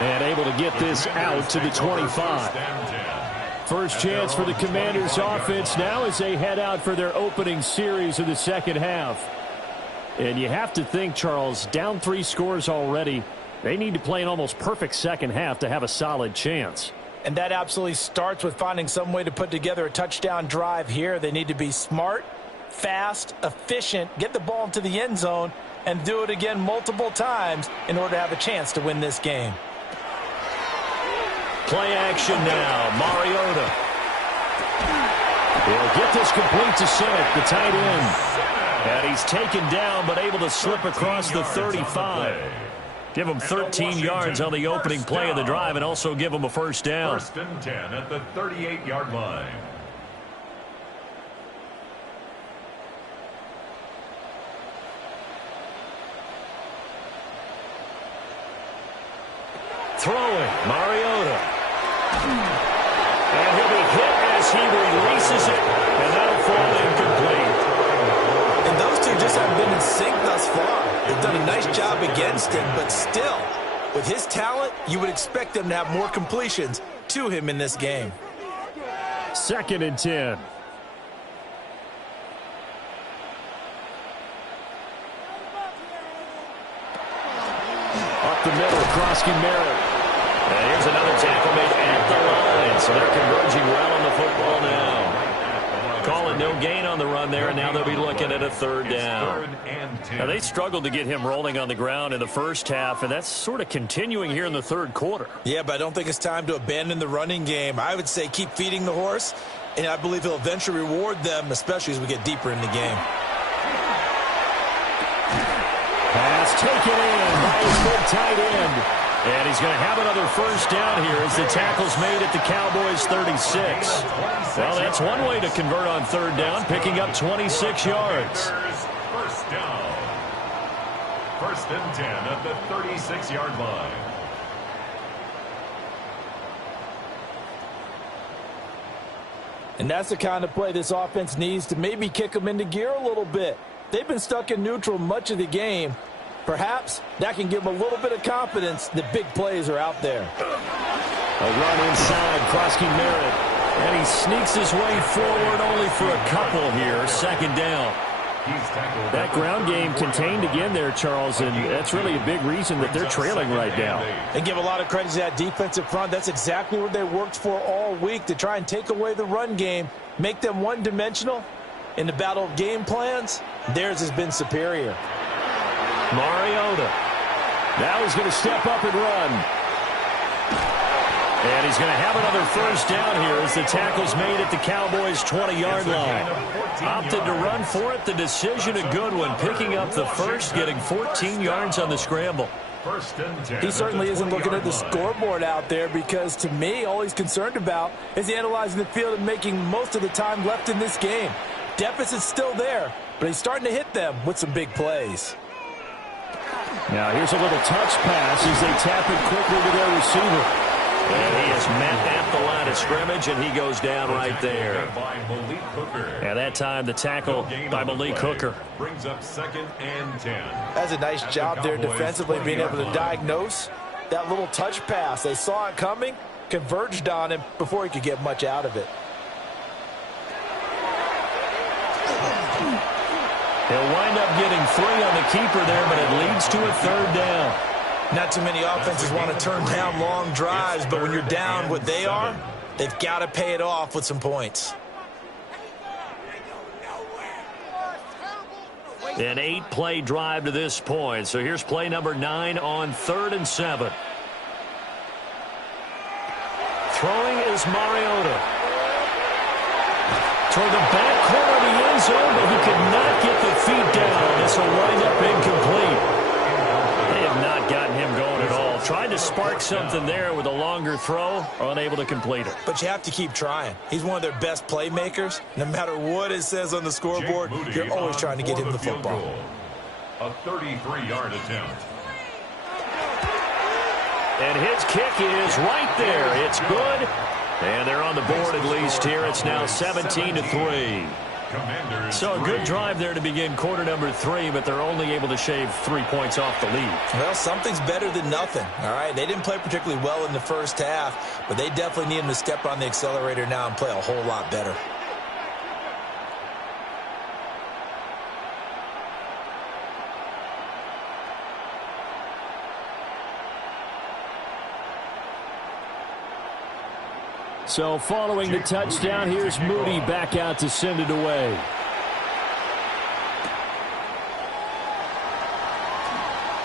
And able to get this out to the 25. First chance for the Commanders' offense now as they head out for their opening series of the second half. And you have to think, Charles, down 3 scores already. They need to play an almost perfect second half to have a solid chance. And that absolutely starts with finding some way to put together a touchdown drive here. They need to be smart, fast, efficient, get the ball into the end zone, and do it again multiple times in order to have a chance to win this game. Play action now. Mariota. He'll get this complete to Sinnott, the tight end. And he's taken down but able to slip across the 35. Give him 13 yards on the opening play of the drive and also give him a first down. 1st and 10 at the 38-yard line. Throwing, Mariota. And he'll be hit as he releases it, and that'll fall incomplete. And those two just haven't been in sync thus far. They've done a nice job against him, but still, with his talent, you would expect them to have more completions to him in this game. 2nd and 10. Up the middle, Krosky Merritt. And here's another tackle made at the line. So they're converging well on the football now. Calling no gain on the run there, and now they'll be looking at a third down. Now, they struggled to get him rolling on the ground in the first half, and that's sort of continuing here in the third quarter. Yeah, but I don't think it's time to abandon the running game. I would say keep feeding the horse, and I believe he'll eventually reward them, especially as we get deeper in the game. Pass taken in by his big tight end. And he's going to have another first down here as the tackle's made at the Cowboys' 36. Well, that's one way to convert on third down, picking up 26 yards. First down. First and 10 at the 36-yard line. And that's the kind of play this offense needs to maybe kick them into gear a little bit. They've been stuck in neutral much of the game. Perhaps that can give them a little bit of confidence that big plays are out there. A run inside, Krosky Merritt. And he sneaks his way forward only for a couple here. Second down. That ground game contained again there, Charles, and that's really a big reason that they're trailing right now. They give a lot of credit to that defensive front. That's exactly what they worked for all week, to try and take away the run game, make them one-dimensional. In the battle of game plans, theirs has been superior. Mariota. Now he's going to step up and run. And he's going to have another first down here as the tackle's made at the Cowboys' 20-yard line. Opted to run for it. The decision a good one. Picking up the first, getting 14 yards on the scramble. He certainly isn't looking at the scoreboard out there, because to me, all he's concerned about is analyzing the field and making most of the time left in this game. Deficit's still there, but he's starting to hit them with some big plays. Now here's a little touch pass as they tap it quickly to their receiver. And he is met at the line of scrimmage, and he goes down right there. And that time the tackle by Malik Hooker. Brings up second and 10. That's a nice job there defensively, being able to diagnose that little touch pass. They saw it coming, converged on him before he could get much out of it. He'll wind up getting 3 on the keeper there, but it leads to a third down. Not too many offenses want to turn down long drives, but when you're down what they are, they've got to pay it off with some points. An 8-play drive to this point. So here's play number 9 on 3rd and 7. Throwing is Mariota. Toward the back corner of the end zone, but he could not get the feet down. This will wind up incomplete. They have not gotten him going at all. Tried to spark something there with a longer throw, unable to complete it. But you have to keep trying. He's one of their best playmakers. No matter what it says on the scoreboard, you're always trying to get him the football. A 33-yard attempt. And his kick is right there. It's good. And they're on the board at least here. It's now 17-3. So a good drive there to begin quarter number 3, but they're only able to shave 3 points off the lead. Well, something's better than nothing, all right? They didn't play particularly well in the first half, but they definitely need him to step on the accelerator now and play a whole lot better. So following the touchdown, here's Moody back out to send it away.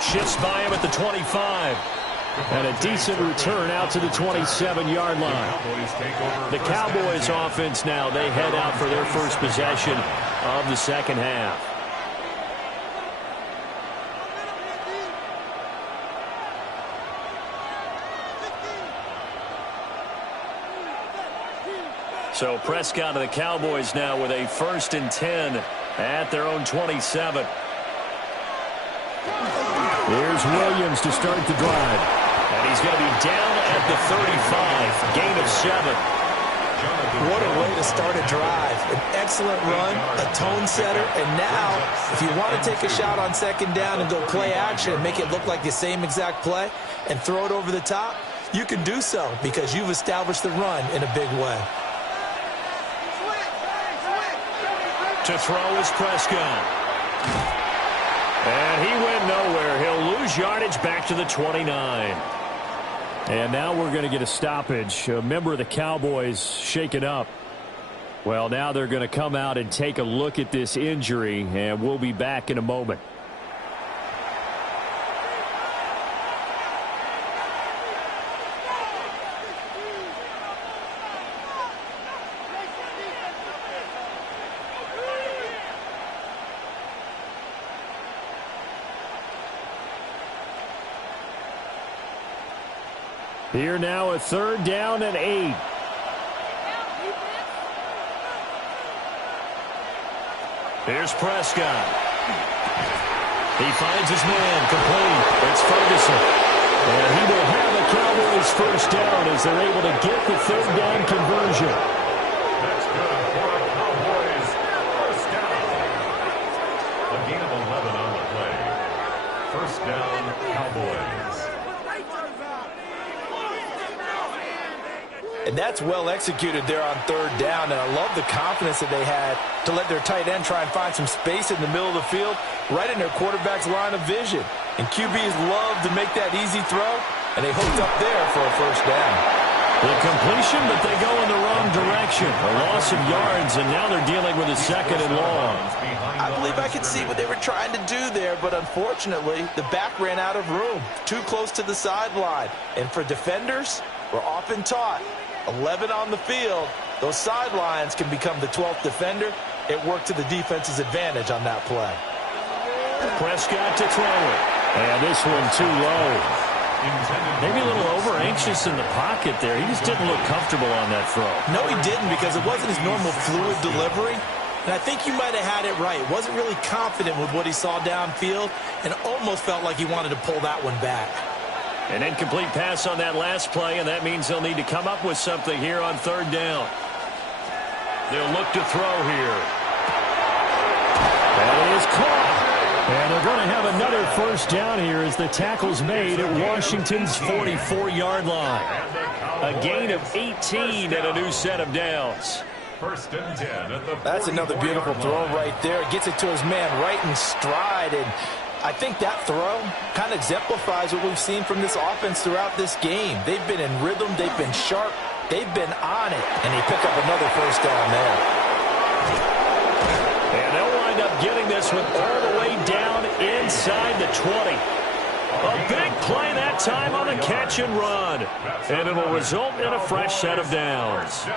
Shifts by him at the 25. And a decent return out to the 27-yard line. The Cowboys offense now, they head out for their first possession of the second half. So Prescott of the Cowboys now with a 1st and 10 at their own 27. Here's Williams to start the drive. And he's going to be down at the 35. Gain of 7. What a way to start a drive. An excellent run, a tone setter, and now if you want to take a shot on second down and go play action and make it look like the same exact play and throw it over the top, you can do so because you've established the run in a big way. To throw is Prescott. And he went nowhere. He'll lose yardage back to the 29. And now we're going to get a stoppage. A member of the Cowboys shaken up. Well, now they're going to come out and take a look at this injury, and we'll be back in a moment. Here now a 3rd down and 8. Here's Prescott. He finds his man complete. It's Ferguson. And he will have the Cowboys first down as they're able to get the 3rd down conversion. That's good for the Cowboys. First down. A gain of 11 on the play. First down, Cowboys. And that's well executed there on 3rd down, and I love the confidence that they had to let their tight end try and find some space in the middle of the field, right in their quarterback's line of vision. And QBs love to make that easy throw, and they hooked up there for a first down. The completion, but they go in the wrong direction. A loss of yards, and now they're dealing with a 2nd and long. I believe I could see what they were trying to do there, but unfortunately, the back ran out of room, too close to the sideline. And for defenders, we're often taught, 11 on the field, those sidelines can become the 12th defender. It worked to the defense's advantage on that play. Prescott to throw it. And this one too low. Maybe a little over-anxious in the pocket there. He just didn't look comfortable on that throw. No, he didn't, because it wasn't his normal fluid delivery. And I think you might have had it right. Wasn't really confident with what he saw downfield and almost felt like he wanted to pull that one back. An incomplete pass on that last play, and that means they'll need to come up with something here on 3rd down. They'll look to throw here. That is caught. And they're going to have another first down here as the tackle's made at Washington's 44-yard line. A gain of 18 and a new set of downs. First and 10 at the That's another beautiful throw right there. Gets it to his man right in stride, and I think that throw kind of exemplifies what we've seen from this offense throughout this game. They've been in rhythm. They've been sharp. They've been on it, and they pick up another first down there. And they'll wind up getting this one all the way down inside the 20. A big play that time on the catch and run. And it'll result in a fresh set of downs.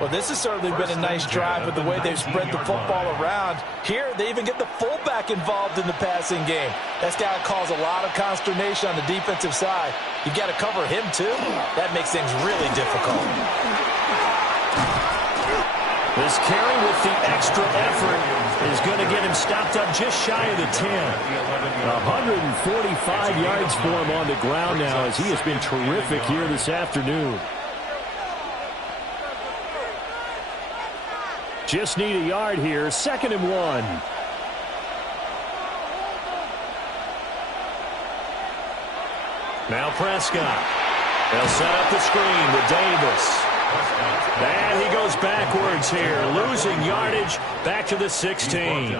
Well, this has certainly been a nice drive with the way they've spread the football around. Here, they even get the fullback involved in the passing game. That's got to cause a lot of consternation on the defensive side. You've got to cover him, too. That makes things really difficult. This carry with the extra effort is going to get him stopped up just shy of the 10. 145 yards for him on the ground now as he has been terrific here this afternoon. Just need a yard here. 2nd and 1. Now Prescott. They'll set up the screen with Davis. And he goes backwards here, losing yardage back to the 16.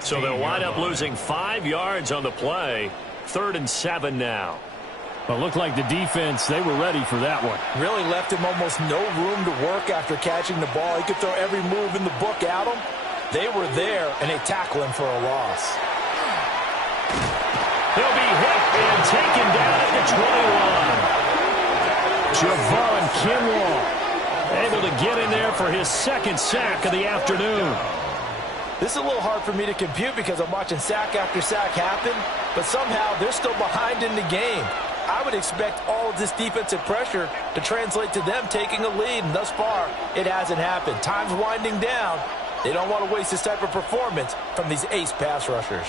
So they'll wind up losing 5 yards on the play. 3rd and 7 now. Well, looked like the defense, they were ready for that one. Really left him almost no room to work after catching the ball. He could throw every move in the book at him. They were there, and they tackle him for a loss. He'll be hit and taken down at the 21. Javon Kinlaw able to get in there for his 2nd sack of the afternoon. This is a little hard for me to compute because I'm watching sack after sack happen, but somehow they're still behind in the game. I would expect all of this defensive pressure to translate to them taking a lead, and thus far, it hasn't happened. Time's winding down. They don't want to waste this type of performance from these ace pass rushers.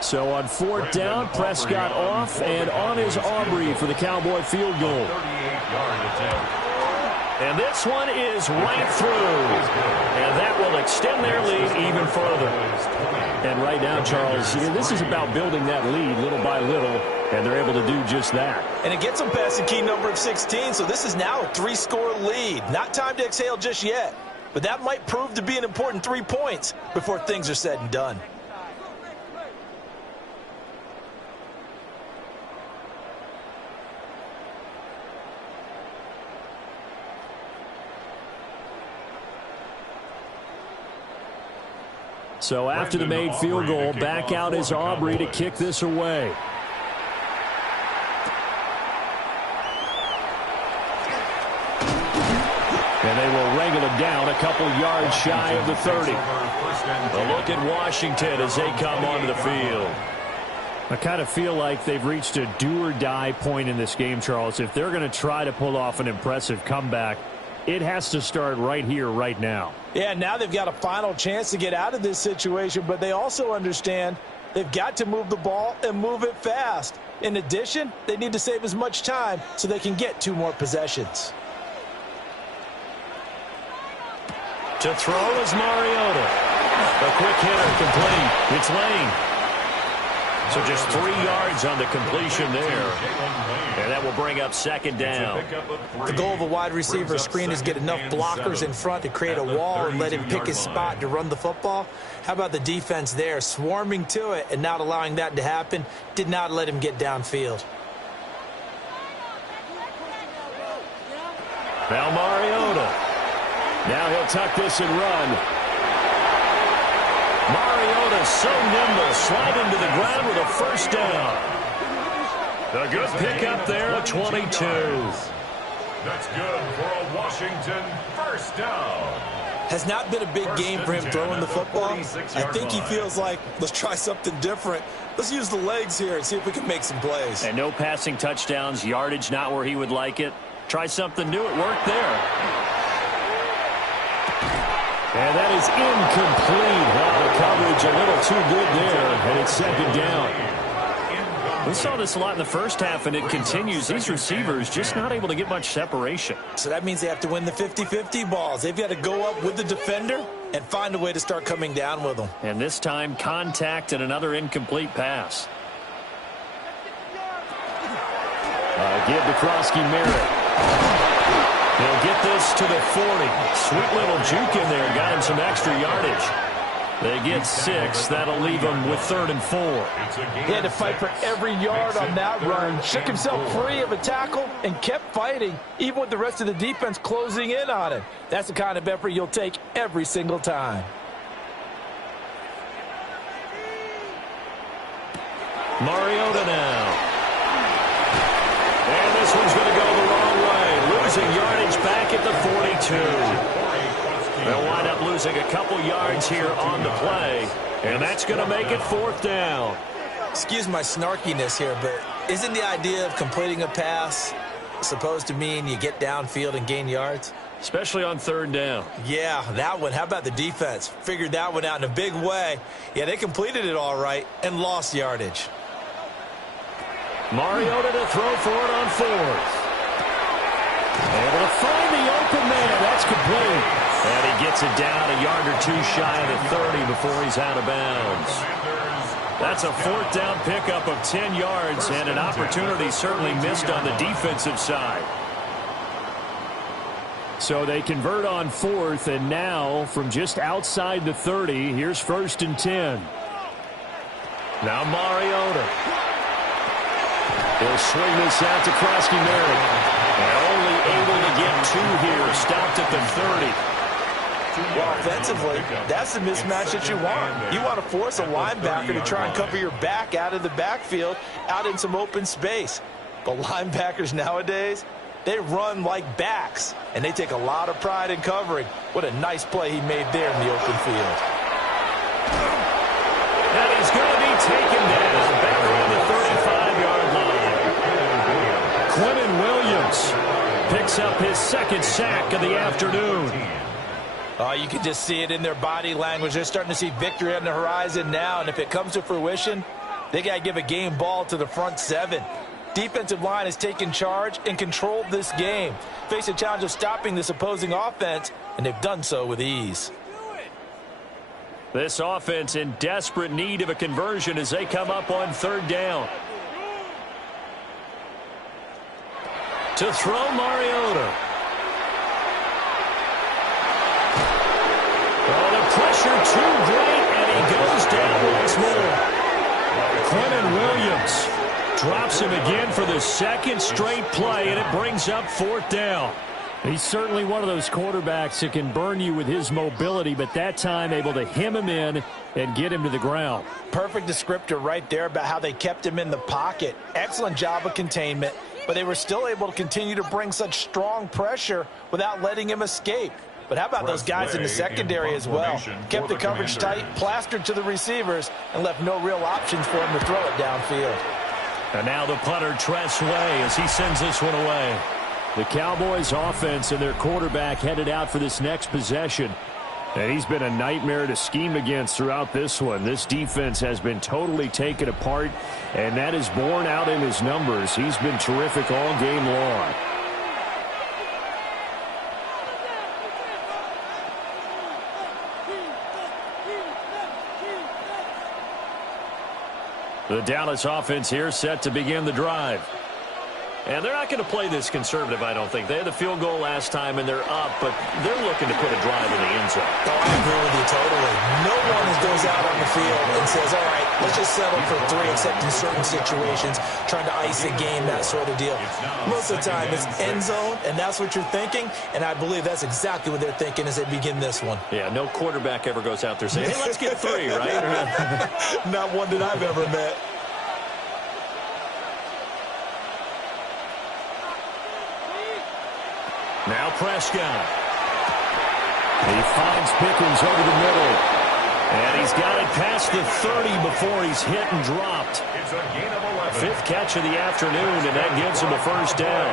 So on 4th down, Prescott off, and on is Aubrey for the Cowboy field goal. And this one is right through. And that will extend their lead even further. And right now, Charles, this is about building that lead little by little, and they're able to do just that. And it gets them past the key number of 16, so this is now a 3-score lead. Not time to exhale just yet, but that might prove to be an important 3 points before things are said and done. So after the made field goal, back out is Aubrey to kick this away. And they will wrangle it down a couple yards shy of the 30. A look at Washington as they come onto the field. I kind of feel like they've reached a do-or-die point in this game, Charles. If they're going to try to pull off an impressive comeback, it has to start right here, right now. Yeah, now they've got a final chance to get out of this situation, but they also understand they've got to move the ball and move it fast. In addition, they need to save as much time so they can get 2 more possessions. To throw is Mariota. A quick hitter, complete. It's Lane. So just 3 yards on the completion there. And that will bring up second down. The goal of a wide receiver screen is get enough blockers in front to create a wall and let him pick his spot to run the football. How about the defense there, swarming to it and not allowing that to happen? Did not let him get downfield. Now Mariota. Now he'll tuck this and run. Mariota so nimble, sliding to the ground with a first down. A good pickup there at 22. That's good for a Washington first down. Has not been a big game for him throwing the football. I think he feels like, let's try something different. Let's use the legs here and see if we can make some plays. And no passing touchdowns, yardage not where he would like it. Try something new, it worked there. And that is incomplete. Well, the coverage a little too good there, and it's second down. We saw this a lot in the first half, and it continues. These receivers just not able to get much separation. So that means they have to win the 50-50 balls. They've got to go up with the defender and find a way to start coming down with them. And this time, contact and another incomplete pass. Give to Krosky-Merritt. He'll get this to the 40. Sweet little juke in there. Got him some extra yardage. They get 6. That'll leave them with 3rd and 4. He had to fight for every yard on that run. Shook himself free of a tackle and kept fighting, even with the rest of the defense closing in on him. That's the kind of effort you'll take every single time. Mariota now. And this one's going to go the wrong way. Losing yardage back at the 42. They'll wind up losing a couple yards here on the play. And that's going to make it 4th down. Excuse my snarkiness here, but isn't the idea of completing a pass supposed to mean you get downfield and gain yards? Especially on 3rd down. Yeah, that one. How about the defense? Figured that one out in a big way. Yeah, they completed it all right and lost yardage. Mariota to throw for it on 4th. Able to find the open man. That's complete. And he gets it down a yard or 2 shy of the 30 before he's out of bounds. That's a 4th down pickup of 10 yards and an opportunity certainly missed on the defensive side. So they convert on 4th, and now from just outside the 30, here's 1st and 10. Now Mariota. He'll swing this out to Krosky-Merritt. And only able to get 2 here. Stopped at the 30. Well, offensively, that's the mismatch that you want. You want to force a linebacker to try and cover your back out of the backfield, out in some open space. But linebackers nowadays, they run like backs, and they take a lot of pride in covering. What a nice play he made there in the open field. And he's going to be taken down back around the 35-yard line. Quentin Williams picks up his 2nd sack of the afternoon. Oh, you can just see it in their body language. They're starting to see victory on the horizon now, and if it comes to fruition, they got to give a game ball to the front 7. Defensive line has taken charge and controlled this game. Face a challenge of stopping this opposing offense, and they've done so with ease. This offense in desperate need of a conversion as they come up on 3rd down. To throw Mariota. Oh, the pressure too great, and he goes down once more. Quentin Williams drops him again for the 2nd straight play, and it brings up 4th down. He's certainly one of those quarterbacks that can burn you with his mobility, but that time able to hem him in and get him to the ground. Perfect descriptor right there about how they kept him in the pocket. Excellent job of containment, but they were still able to continue to bring such strong pressure without letting him escape. But how about those guys in the secondary as well? Kept the coverage tight, plastered to the receivers, and left no real options for him to throw it downfield. And now the punter, Tress Way, as he sends this one away. The Cowboys offense and their quarterback headed out for this next possession. And he's been a nightmare to scheme against throughout this one. This defense has been totally taken apart, and that is borne out in his numbers. He's been terrific all game long. The Dallas offense here set to begin the drive. And they're not going to play this conservative, I don't think. They had the field goal last time, and they're up, but they're looking to put a drive in the end zone. Oh, I agree with you totally. No one goes out on the field and says, all right, let's just settle for 3, except in certain situations, trying to ice a game, that sort of deal. Most of the time, it's end zone, and that's what you're thinking, and I believe that's exactly what they're thinking as they begin this one. Yeah, no quarterback ever goes out there saying, hey, let's get 3, right? Not one that I've ever met. Now Prescott. He finds Pickens over the middle. And he's got it past the 30 before he's hit and dropped. It's a gain of 11. 5th catch of the afternoon, and that gives him a first down.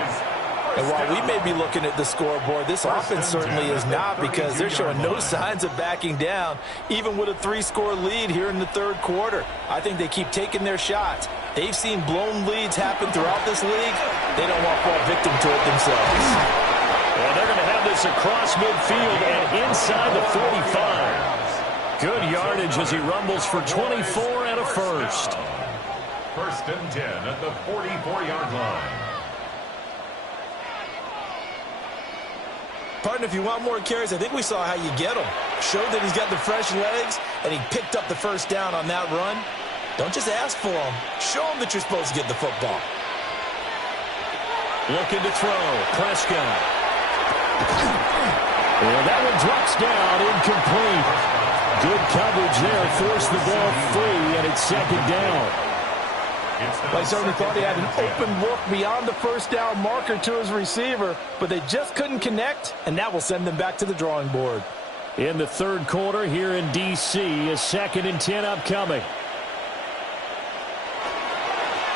And while we may be looking at the scoreboard, this offense certainly is not, because they're showing no signs of backing down, even with a 3-score lead here in the third quarter. I think they keep taking their shots. They've seen blown leads happen throughout this league. They don't want to fall victim to it themselves. And they're going to have this across midfield and inside the 45. Good yardage as he rumbles for 24 and a first. 1st and 10 at the 44-yard line. Partner, if you want more carries, I think we saw how you get him. Showed that he's got the fresh legs, and he picked up the first down on that run. Don't just ask for him. Show him that you're supposed to get the football. Looking to throw. Prescott. Well, that one drops down, incomplete. Good coverage there, forced the ball free, and it's 2nd down. I certainly thought he had an open look beyond the first down marker to his receiver, but they just couldn't connect, and that will send them back to the drawing board. In the third quarter here in D.C., a 2nd and 10 upcoming.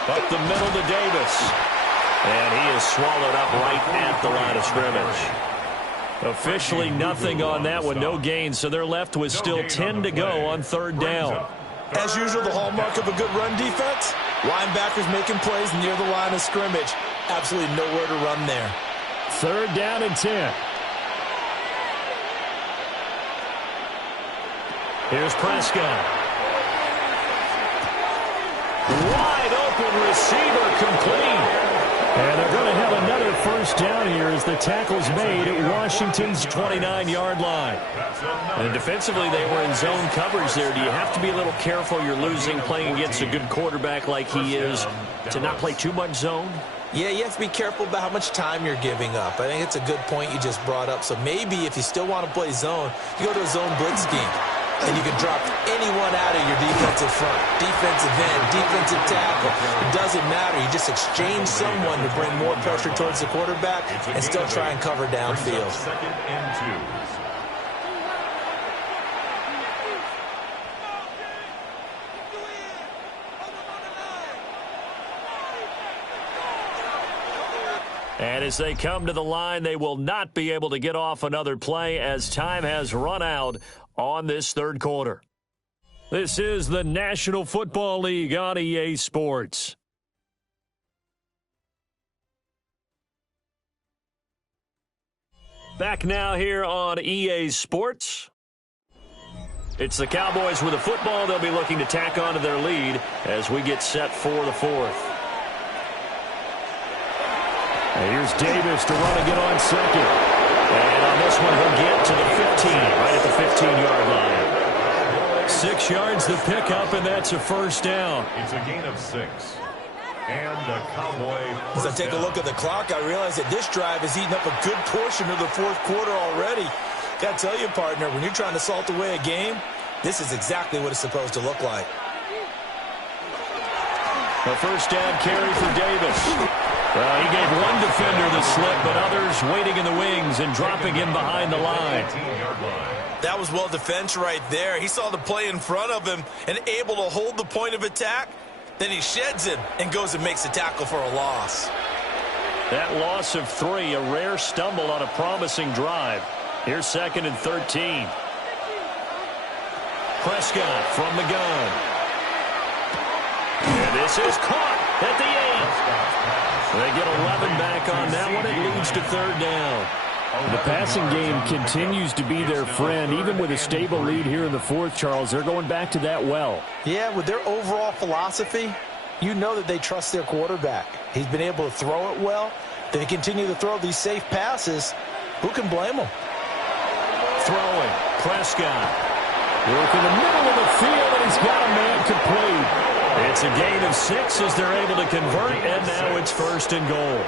Up the middle to Davis. And he is swallowed up right at the line of scrimmage. Officially nothing on that one, no gain, so they're left with still 10 to go on 3rd down. As usual, the hallmark of a good run defense, linebackers making plays near the line of scrimmage. Absolutely nowhere to run there. 3rd down and 10. Here's Prescott. Wide open receiver, complete. And they're going to have another first down here as the tackle's made at Washington's 29-yard line. And defensively, they were in zone coverage there. Do you have to be a little careful? You're losing playing against a good quarterback like he is to not play too much zone? Yeah, you have to be careful about how much time you're giving up. I think it's a good point you just brought up. So maybe if you still want to play zone, you go to a zone blitz scheme. And you can drop anyone out of your defensive front, defensive end, defensive tackle. It doesn't matter. You just exchange someone to bring more pressure towards the quarterback and still try and cover downfield. 2nd and 2. And as they come to the line, they will not be able to get off another play as time has run out on this third quarter. This is the National Football League on EA Sports. Back now here on EA Sports. It's the Cowboys with a football. They'll be looking to tack on to their lead as we get set for the 4th. And here's Davis to run again on 2nd. And on this one, he'll get to the 15, right at the 15-yard line. 6 yards to pick up, and that's a first down. It's a gain of 6. And a Cowboy. As I take a look at the clock, I realize that this drive has eaten up a good portion of the fourth quarter already. Got to tell you, partner, when you're trying to salt away a game, this is exactly what it's supposed to look like. A first down carry for Davis. Well, he gave one defender the slip, but others waiting in the wings and dropping him behind the line. That was well defense right there. He saw the play in front of him and able to hold the point of attack. Then he sheds him and goes and makes a tackle for a loss. That loss of 3, a rare stumble on a promising drive. Here's 2nd and 13. Prescott from the gun. And this is caught at the 8. They get 11 back on that one. It leads to 3rd down. The passing game continues to be their friend. Even with a stable lead here in the 4th, Charles, they're going back to that well. Yeah, with their overall philosophy, you know that they trust their quarterback. He's been able to throw it well. They continue to throw these safe passes. Who can blame them? Throwing. Prescott. Work in the middle of the field, and he's got a man complete. It's a gain of 6 as they're able to convert, and now it's 1st and goal.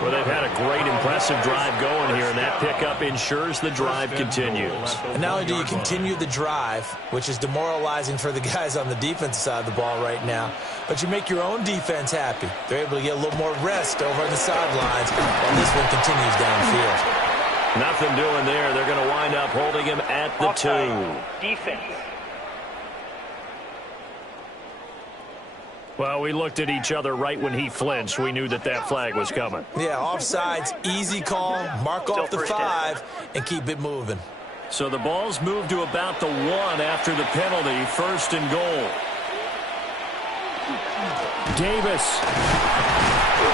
Well, they've had a great, impressive drive going here, and that pickup ensures the drive continues. And not only do you continue the drive, which is demoralizing for the guys on the defensive side of the ball right now, but you make your own defense happy. They're able to get a little more rest over on the sidelines while this one continues downfield. Nothing doing there. They're going to wind up holding him at the 2. Defense. Well, we looked at each other right when he flinched. We knew that that flag was coming. Yeah, offsides, easy call, mark off the 5, and keep it moving. So the ball's moved to about the 1 after the penalty, 1st and goal. Davis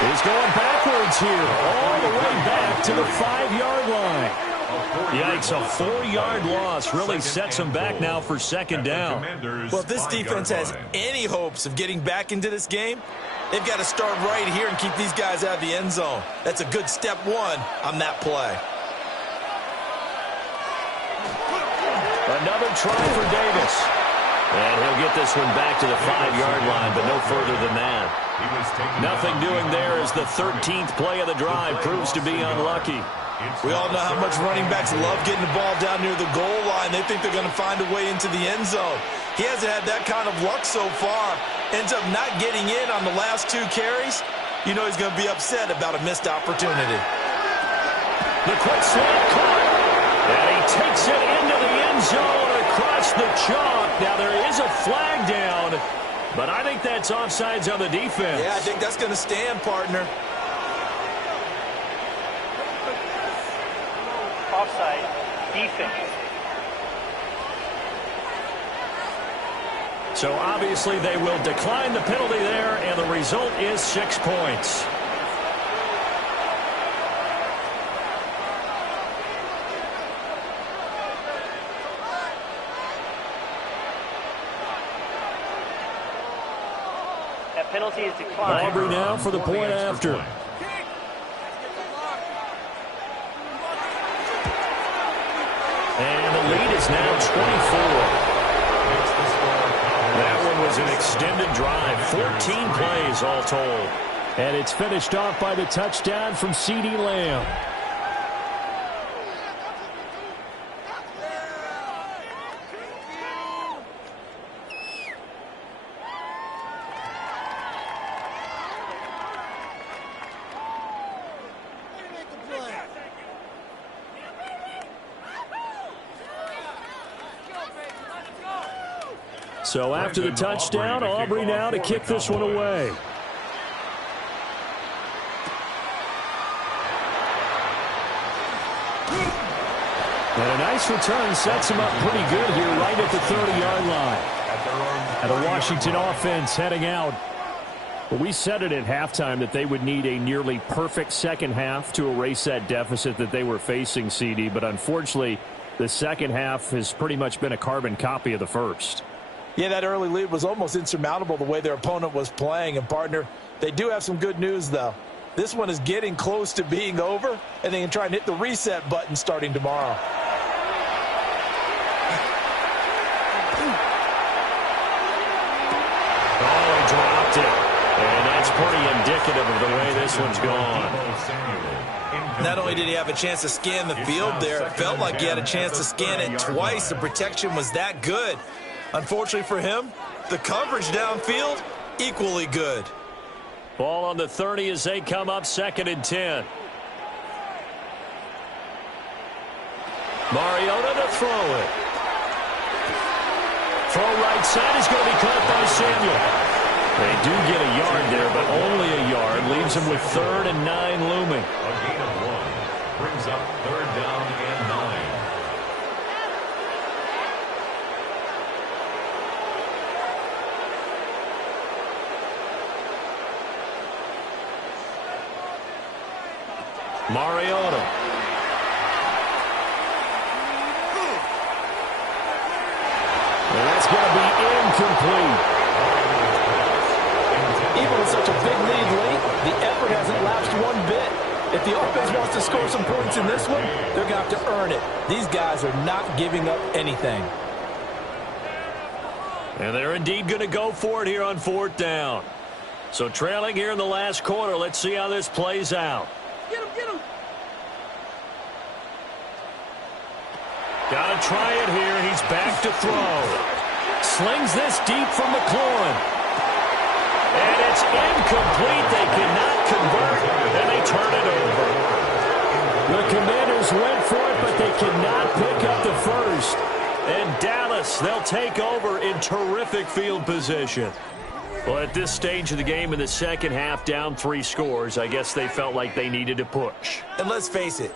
is going backwards here, all the way back to the 5-yard line. Yikes, a 4-yard loss really sets them back now for 2nd down. Well, if this defense has any hopes of getting back into this game, they've got to start right here and keep these guys out of the end zone. That's a good step 1 on that play. Another try for Davis. And he'll get this one back to the 5-yard line, but no further than that. Nothing doing there as the 13th play of the drive proves to be unlucky. We all know how much running backs love getting the ball down near the goal line. They think they're going to find a way into the end zone. He hasn't had that kind of luck so far. Ends up not getting in on the last 2 carries. You know he's going to be upset about a missed opportunity. The quick slant caught. And he takes it into the end zone across the chalk. Now there is a flag down, but I think that's offsides on the defense. Yeah, I think that's going to stand, partner. Offside. Defense. So obviously they will decline the penalty there, and the result is 6 points. That penalty is declined. Aubrey now for the point after. And the lead is now 24. That one was an extended drive. 14 plays all told. And it's finished off by the touchdown from CeeDee Lamb. So after the touchdown, Aubrey now to kick this one away. And a nice return sets him up pretty good here right at the 30-yard line. And the Washington offense heading out. Well, we said it at halftime that they would need a nearly perfect second half to erase that deficit that they were facing, CD. But unfortunately, the second half has pretty much been a carbon copy of the first. Yeah, that early lead was almost insurmountable the way their opponent was playing. And, partner, they do have some good news, though. This one is getting close to being over, and they can try and hit the reset button starting tomorrow. Oh, he dropped it. And that's pretty indicative of the way this one's gone. Not only did he have a chance to scan the field there, it felt like he had a chance to scan it twice. The protection was that good. Unfortunately for him, the coverage downfield, equally good. Ball on the 30 as they come up 2nd and 10. Mariota to throw it. Throw right side is going to be caught by Samuel. They do get a yard there, but only a yard. Leaves them with 3rd and 9 looming. A gain of 1 brings up 3rd down and 9. Mariota. And that's going to be incomplete. Even with such a big lead late, the effort hasn't lapsed one bit. If the offense wants to score some points in this one, they're going to have to earn it. These guys are not giving up anything. And they're indeed going to go for it here on 4th down. So trailing here in the last quarter, let's see how this plays out. Get him. Got to try it here. He's back to throw. Slings this deep from McLaurin. And it's incomplete. They cannot convert, and they turn it over. The Commanders went for it, but they cannot pick up the first. And Dallas, they'll take over in terrific field position. Well, at this stage of the game in the second half, down 3 scores, I guess they felt like they needed to push. And let's face it,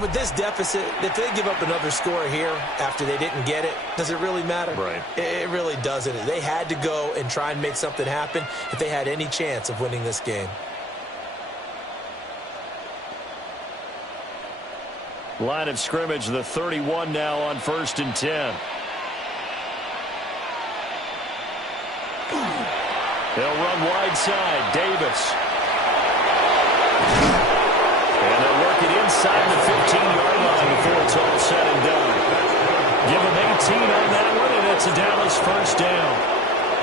with this deficit, if they give up another score here after they didn't get it, does it really matter? Right. It really doesn't. They had to go and try and make something happen if they had any chance of winning this game. Line of scrimmage, the 31 now on 1st and 10. They'll run wide side. Davis. And they'll work it inside the 15-yard line before it's all said and done. Give them 18 on that one, and it's a Dallas 1st down.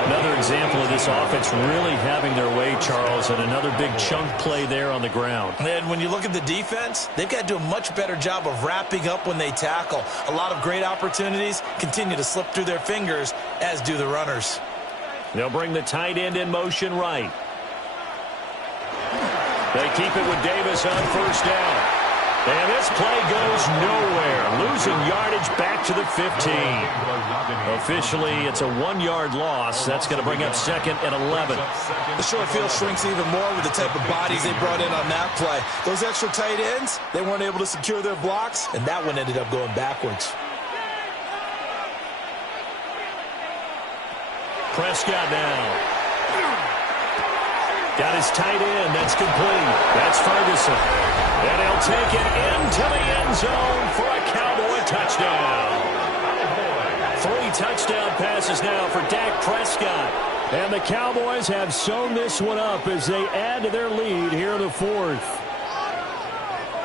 Another example of this offense really having their way, Charles, and another big chunk play there on the ground. And when you look at the defense, they've got to do a much better job of wrapping up when they tackle. A lot of great opportunities continue to slip through their fingers, as do the runners. They'll bring the tight end in motion right. They keep it with Davis on 1st down. And this play goes nowhere. Losing yardage back to the 15. Officially, it's a 1-yard loss. That's going to bring up 2nd and 11. The short field shrinks even more with the type of bodies they brought in on that play. Those extra tight ends, they weren't able to secure their blocks, and that one ended up going backwards. Prescott now. Got his tight end. That's complete. That's Ferguson. And he'll take it into the end zone for a Cowboy touchdown. 3 touchdown passes now for Dak Prescott. And the Cowboys have sewn this one up as they add to their lead here in the 4th.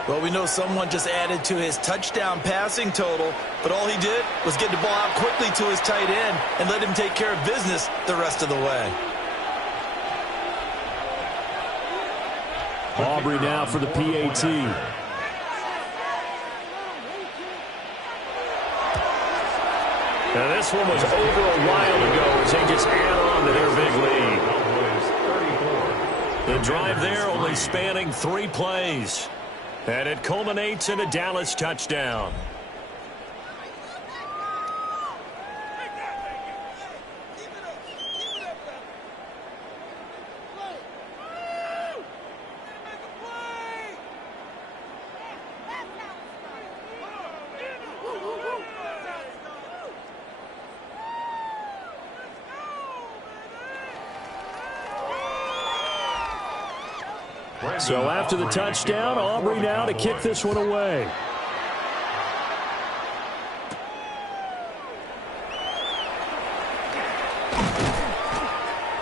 Well, we know someone just added to his touchdown passing total, but all he did was get the ball out quickly to his tight end and let him take care of business the rest of the way. Aubrey now for the PAT. Now this one was over a while ago as they just add on to their big lead. The drive there only spanning 3 plays. And it culminates in a Dallas touchdown. So after the touchdown, Aubrey now to kick this one away.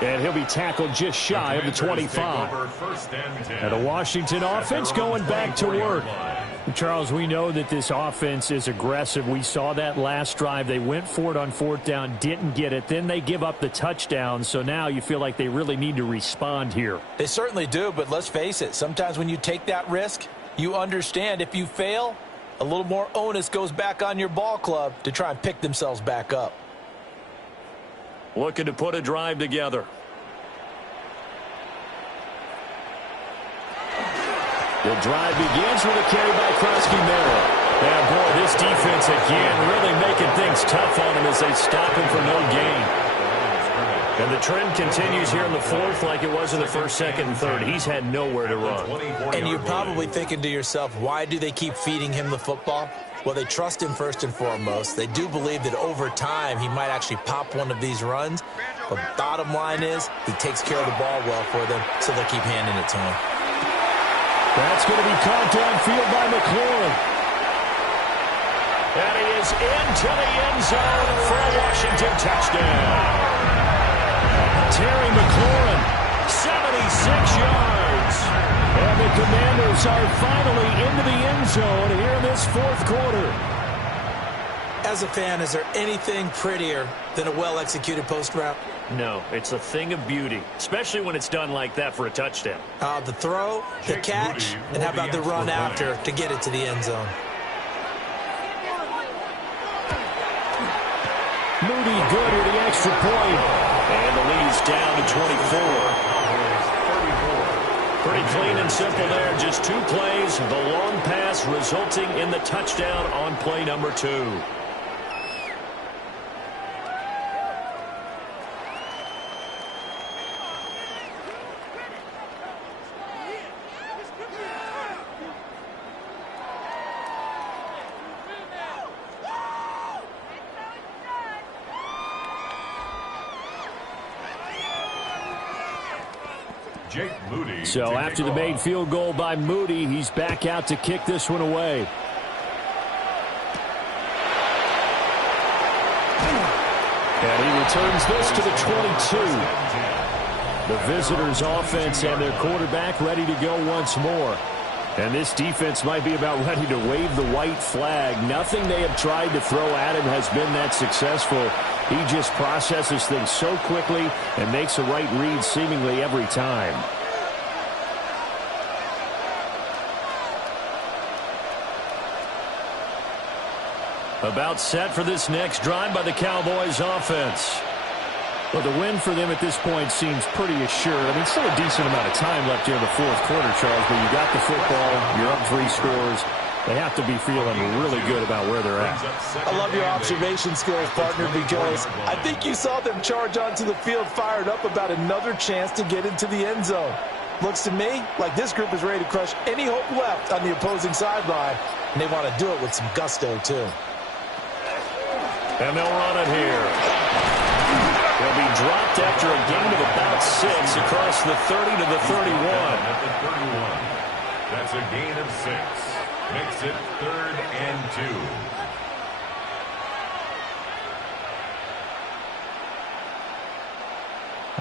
And he'll be tackled just shy of the 25. And the Washington offense going back to work. Charles, we know that this offense is aggressive. We saw that last drive. They went for it on fourth down, didn't get it. Then they give up the touchdown. So now you feel like they really need to respond here. They certainly do, but let's face it. Sometimes when you take that risk, you understand if you fail, a little more onus goes back on your ball club to try and pick themselves back up. Looking to put a drive together. The drive begins with a carry by Prescott. Yeah, boy, this defense again really making things tough on him as they stop him for no gain. And the trend continues here in the fourth like it was in the first, second, and third. He's had nowhere to run. And you're probably thinking to yourself, why do they keep feeding him the football? Well, they trust him first and foremost. They do believe that over time he might actually pop one of these runs. But bottom line is he takes care of the ball well for them, so they'll keep handing it to him. That's going to be caught downfield by McLaurin. And he is into the end zone for a Washington touchdown. Terry McLaurin, 76 yards. And the Commanders are finally into the end zone here in this fourth quarter. As a fan, is there anything prettier than a well-executed post route? No, it's a thing of beauty, especially when it's done like that for a touchdown. The throw, the catch, and how about the run after to get it to the end zone? Moody good with the extra point. And the lead is down to 24. Pretty clean and simple there. Just 2 plays. The long pass resulting in the touchdown on play number 2. So after the made field goal by Moody, he's back out to kick this one away. And he returns this to the 22. The visitors' offense and their quarterback ready to go once more. And this defense might be about ready to wave the white flag. Nothing they have tried to throw at him has been that successful. He just processes things so quickly and makes a right read seemingly every time. About set for this next drive by the Cowboys offense. Well, the win for them at this point seems pretty assured. I mean, still a decent amount of time left here in the fourth quarter, Charles, but you got the football, you're up 3 scores. They have to be feeling really good about where they're at. I love your observation skills, partner, because I think you saw them charge onto the field fired up about another chance to get into the end zone. Looks to me like this group is ready to crush any hope left on the opposing sideline, and they want to do it with some gusto, too. And they'll run it here. He'll be dropped after a gain of about 6 across the 30 to the 31. At the 31. That's a gain of 6. Makes it 3rd and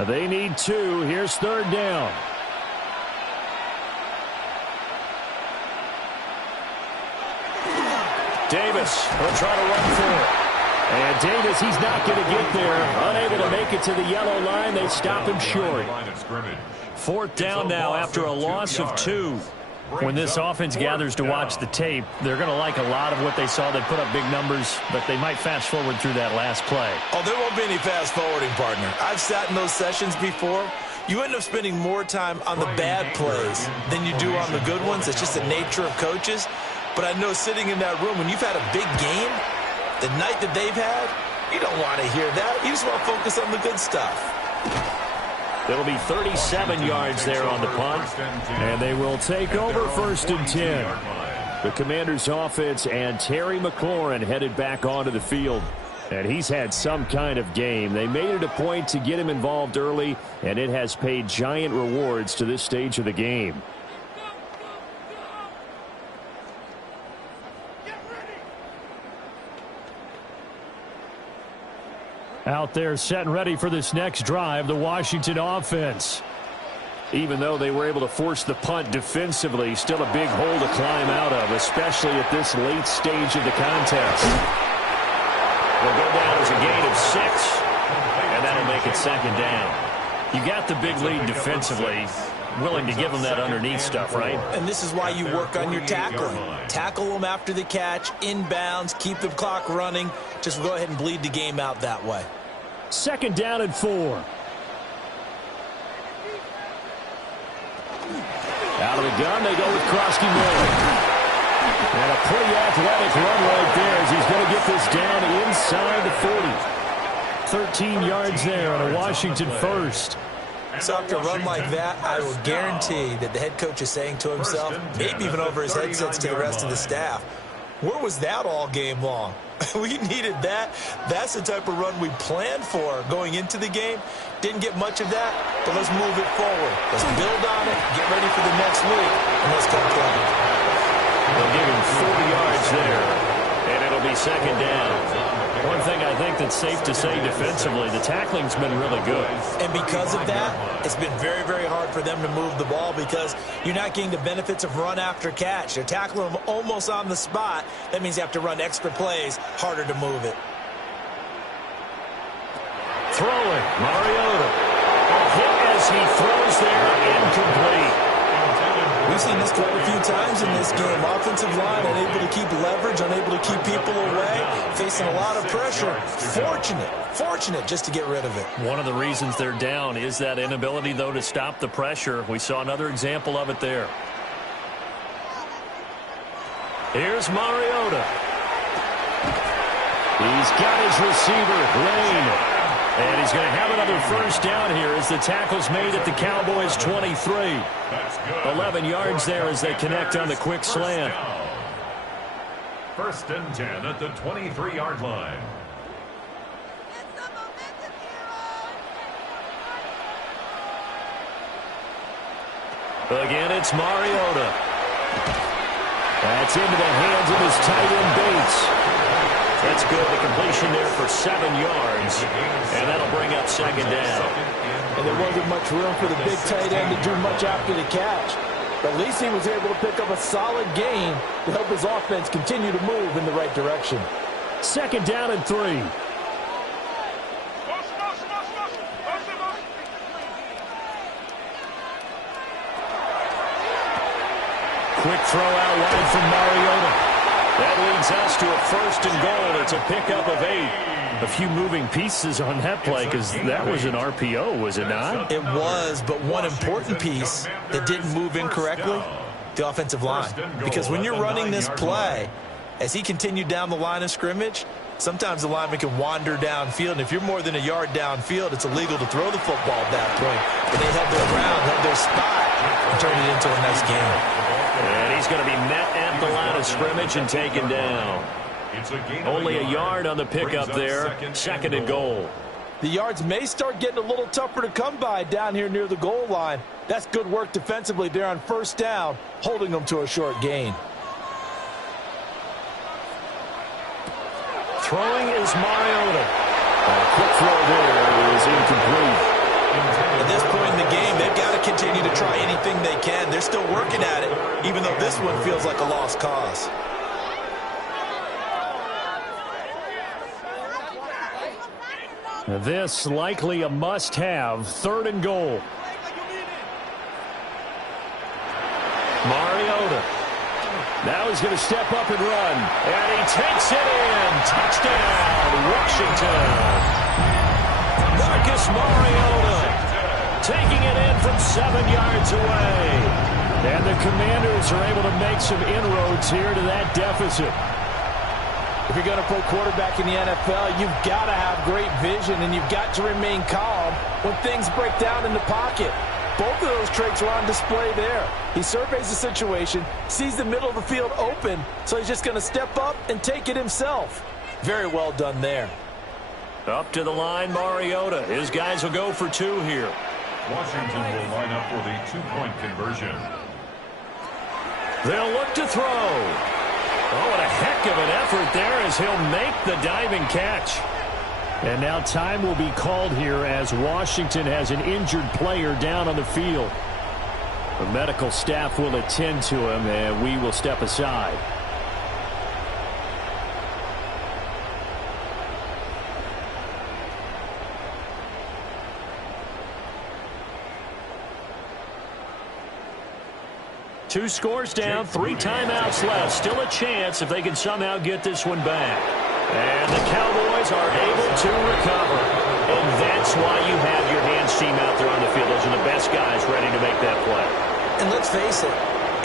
2. They need 2. Here's 3rd down. Davis will try to run for it. And Davis, he's not going to get there. Unable to make it to the yellow line. They stop him short. 4th down now after a loss of 2. When this offense gathers to watch the tape, they're going to like a lot of what they saw. They put up big numbers, but they might fast forward through that last play. Oh, there won't be any fast forwarding, partner. I've sat in those sessions before. You end up spending more time on the bad plays than you do on the good ones. It's just the nature of coaches. But I know sitting in that room, when you've had a big game, the night that they've had, you don't want to hear that. You just want to focus on the good stuff. It'll be 37 yards there on the punt. And they will take over 1st and 10. The Commanders' offense and Terry McLaurin headed back onto the field. And he's had some kind of game. They made it a point to get him involved early, and it has paid giant rewards to this stage of the game. Out there set and ready for this next drive, the Washington offense. Even though they were able to force the punt defensively, still a big hole to climb out of, especially at this late stage of the contest. Will go down as a gain of 6, and that'll make it second down. You got the big lead defensively, willing to give them that underneath stuff, right? And this is why you work on your tackling. Tackle them after the catch, inbounds, keep the clock running. Just go ahead and bleed the game out that way. Second down and 4. Out of the gun, they go with Krosky Miller. And a pretty athletic run right there as he's going to get this down inside the 40. 13 yards there on a Washington first. So after a run like that, I will guarantee that the head coach is saying to himself, maybe even over his headsets to the rest of the staff, where was that all game long? We needed that. That's the type of run we planned for going into the game. Didn't get much of that, but let's move it forward. Let's build on it, get ready for the next week, and let's go play. They'll give him 40 yards there, and it'll be second down. One thing I think that's safe to say defensively, the tackling's been really good. And because of that, it's been very, very hard for them to move the ball because you're not getting the benefits of run after catch. They're tackling them almost on the spot. That means you have to run extra plays, harder to move it. Throwing, Mariota. A hit as he throws there, incomplete. We've seen this quite a few times in this game. Offensive line unable to keep leverage, unable to keep people away, facing a lot of pressure. Fortunate just to get rid of it. One of the reasons they're down is that inability, though, to stop the pressure. We saw another example of it there. Here's Mariota. He's got his receiver, Lane. And he's going to have another first down here as the tackle's made at the Cowboys' 23. 11 yards there as they connect on the quick slant. First and 10 at the 23-yard line. Again, it's Mariota. That's into the hands of his tight end, Bates. That's good. The completion there for 7 yards. And that'll bring up second down. And there wasn't much room for the big tight end to do much after the catch. But at least he was able to pick up a solid gain to help his offense continue to move in the right direction. Second down and 3. Quick throw out wide from Mariota. That leads us to a first and goal. It's a pickup of 8. A few moving pieces on that play because that was an RPO, was it not? It was, but one important piece that didn't move incorrectly, the offensive line. Because when you're running this play, as he continued down the line of scrimmage, sometimes the lineman can wander downfield. And if you're more than a yard downfield, it's illegal to throw the football at that point. But they held their ground, held their spot, and turned it into a nice game. And he's going to be met at the line of scrimmage and taken down. Only a yard on the pickup there. Second and goal. The yards may start getting a little tougher to come by down here near the goal line. That's good work defensively there on first down, holding them to a short gain. Throwing is Mariota. A quick throw there is incomplete. At this point in the game, they've got to continue to try anything they can. They're still working at it, even though this one feels like a lost cause. This likely a must-have. Third and goal. Mariota. Now he's going to step up and run. And he takes it in. Touchdown, Washington. Marcus Mariota taking it in from 7 yards away. And the Commanders are able to make some inroads here to that deficit. If you're going to play quarterback in the NFL, you've got to have great vision, and you've got to remain calm when things break down in the pocket. Both of those traits are on display there. He surveys the situation, sees the middle of the field open, so he's just going to step up and take it himself. Very well done there. Up to the line, Mariota. His guys will go for 2 here. Washington will line up for the 2-point conversion. They'll look to throw. Oh, what a heck of an effort there as he'll make the diving catch. And now time will be called here as Washington has an injured player down on the field. The medical staff will attend to him, and we will step aside. Two scores down, 3 timeouts left. Still a chance if they can somehow get this one back. And the Cowboys are able to recover. And that's why you have your hands team out there on the field. Those are the best guys ready to make that play. And let's face it,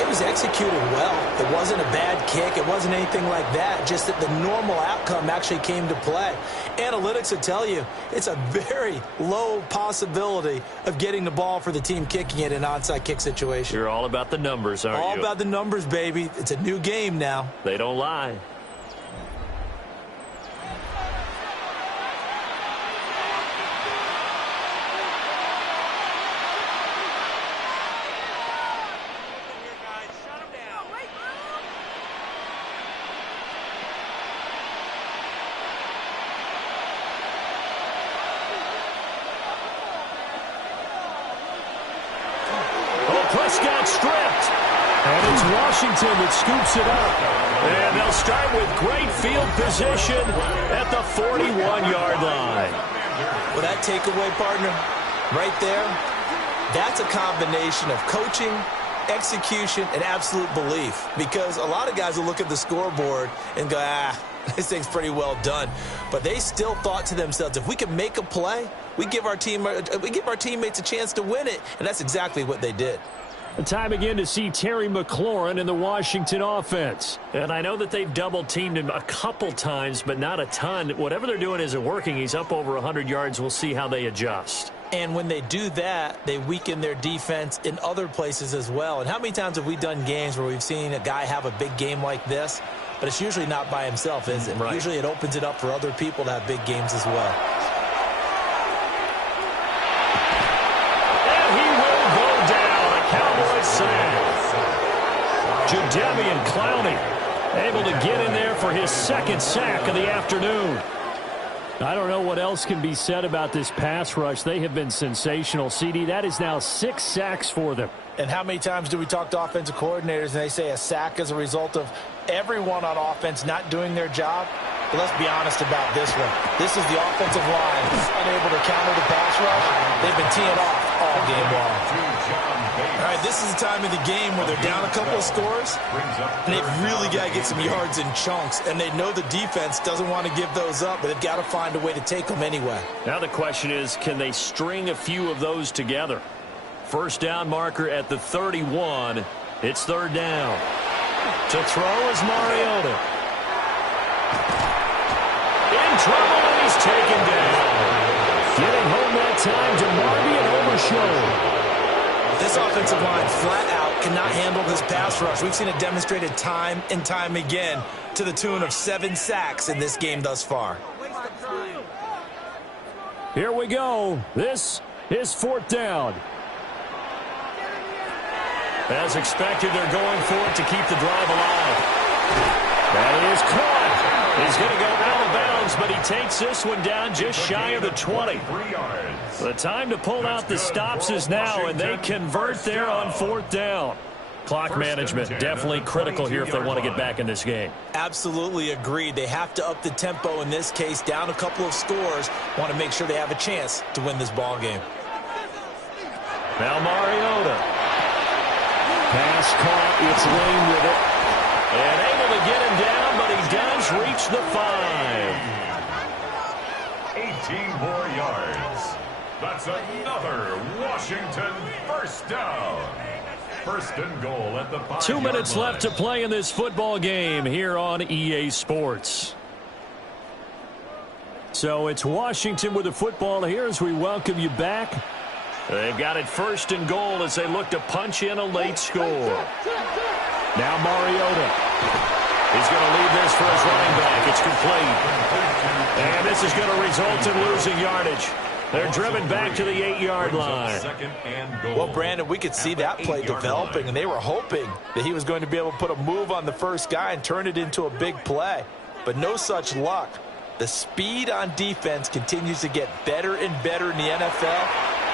it was executed well. It wasn't a bad kick. It wasn't anything like that. Just that the normal outcome actually came to play. Analytics will tell you it's a very low possibility of getting the ball for the team kicking it in an onside kick situation. You're all about the numbers, aren't you? All about the numbers, baby. It's a new game now. They don't lie. Prescott stripped. And it's Washington that scoops it up. And they'll start with great field position at the 41-yard line. Well, that takeaway, partner, right there, that's a combination of coaching, execution, and absolute belief. Because a lot of guys will look at the scoreboard and go, this thing's pretty well done. But they still thought to themselves, if we can make a play, we give our teammates a chance to win it. And that's exactly what they did. Time again to see Terry McLaurin in the Washington offense. And I know that they've double-teamed him a couple times, but not a ton. Whatever they're doing isn't working. He's up over 100 yards. We'll see how they adjust. And when they do that, they weaken their defense in other places as well. And how many times have we done games where we've seen a guy have a big game like this? But it's usually not by himself, is it? Right. Usually it opens it up for other people to have big games as well. And he will go down. A Cowboys sack. Jadeveon Clowney able to get in there for his second sack of the afternoon. I don't know what else can be said about this pass rush. They have been sensational. CD, that is now 6 sacks for them. And how many times do we talk to offensive coordinators and they say a sack is a result of everyone on offense not doing their job? But let's be honest about this one. This is the offensive line unable to counter the pass rush. They've been teeing off all game long. All right, this is the time of the game where they're down a couple of scores, and they've really got to get some yards in chunks, and they know the defense doesn't want to give those up, but they've got to find a way to take them anyway. Now the question is, can they string a few of those together? First down marker at the 31. It's third down. To throw is Mariota. In trouble, and he's taken down. Getting home that time to Marby and Overshow. This offensive line flat out cannot handle this pass rush. We've seen it demonstrated time and time again to the tune of 7 sacks in this game thus far. Here we go. This is fourth down. As expected, they're going for it to keep the drive alive. That is caught. He's going to go out of bounds, but he takes this one down just shy of the 20. The time to pull out the stops is now, and they convert there on fourth down. Clock management definitely critical here if they want to get back in this game. Absolutely agreed. They have to up the tempo in this case, down a couple of scores. Want to make sure they have a chance to win this ball game. Now Mariota. Pass caught. It's Lane with it. And able to get him down, but he does reach the 5. 18 more yards. That's another Washington first down. First and goal at the 5-yard 2 minutes line. left to play in this football game here on EA Sports. So it's Washington with the football here as we welcome you back. They've got it first and goal as they look to punch in a late score. Now Mariota. He's going to leave this for his running back. It's complete. And this is going to result in losing yardage. They're driven back to the 8-yard line. Second and goal. Well, Brandon, we could see that play developing, and they were hoping that he was going to be able to put a move on the first guy and turn it into a big play. But no such luck. The speed on defense continues to get better and better in the NFL.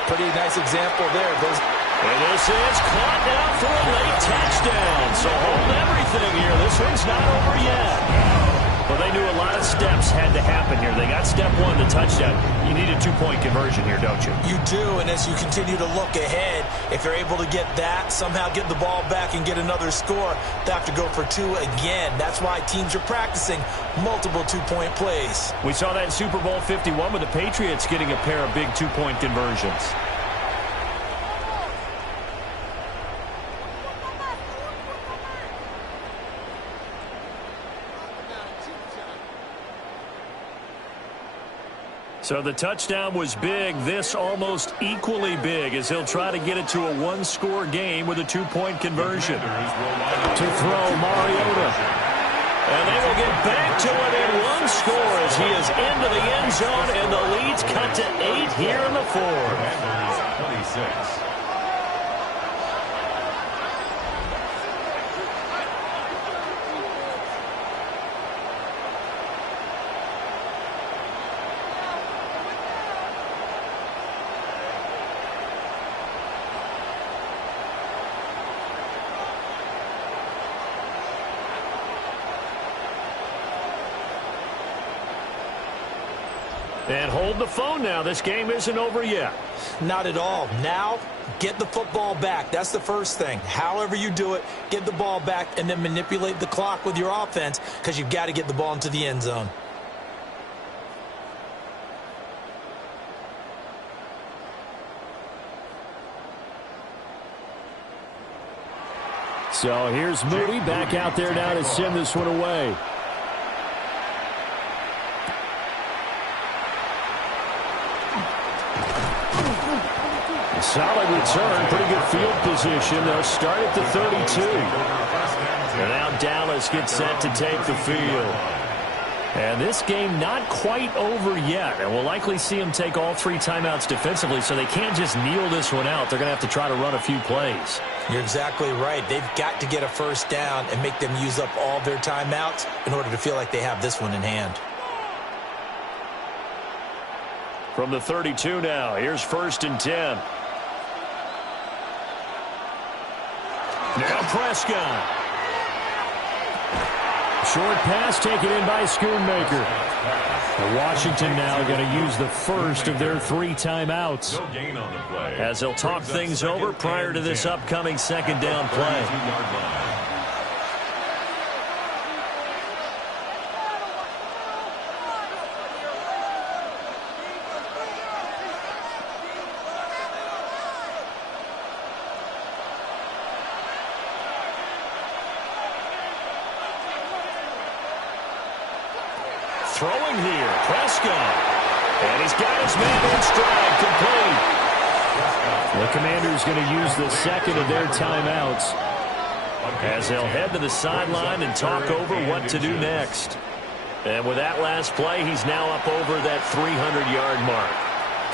Pretty nice example there. Those And this is caught down for a late touchdown. So hold everything here. This one's not over yet. Well, they knew a lot of steps had to happen here. They got step one, the touchdown. You need a two-point conversion here, don't you? You do, and as you continue to look ahead, if you're able to get that, somehow get the ball back and get another score, they have to go for two again. That's why teams are practicing multiple two-point plays. We saw that in Super Bowl 51 with the Patriots getting a pair of big two-point conversions. So the touchdown was big. This almost equally big as he'll try to get it to a one-score game with a two-point conversion. To throw, Mariota. And they will get back to it in one score as he is into the end zone, and the lead's cut to 8 here in the fourth. 26. And hold the phone now. This game isn't over yet. Not at all. Now, get the football back. That's the first thing. However you do it, get the ball back and then manipulate the clock with your offense because you've got to get the ball into the end zone. So here's Moody back out there now to send this one away. Solid return, pretty good field position. They'll start at the 32. And now Dallas gets set to take the field. And this game not quite over yet. And we'll likely see them take all three timeouts defensively, so they can't just kneel this one out. They're going to have to try to run a few plays. You're exactly right. They've got to get a first down and make them use up all their timeouts in order to feel like they have this one in hand. From the 32 now, here's 1st and 10. Now Prescott. Short pass taken in by Schoonmaker. And Washington now going to use the first of their 3 timeouts. No gain on the play. As they'll talk things over prior to this upcoming second down play. Throwing here, Prescott. And he's got his man in stride, complete. The Commanders going to use the second of their timeouts. As they'll head to the sideline and talk over what to do next. And with that last play, he's now up over that 300-yard mark.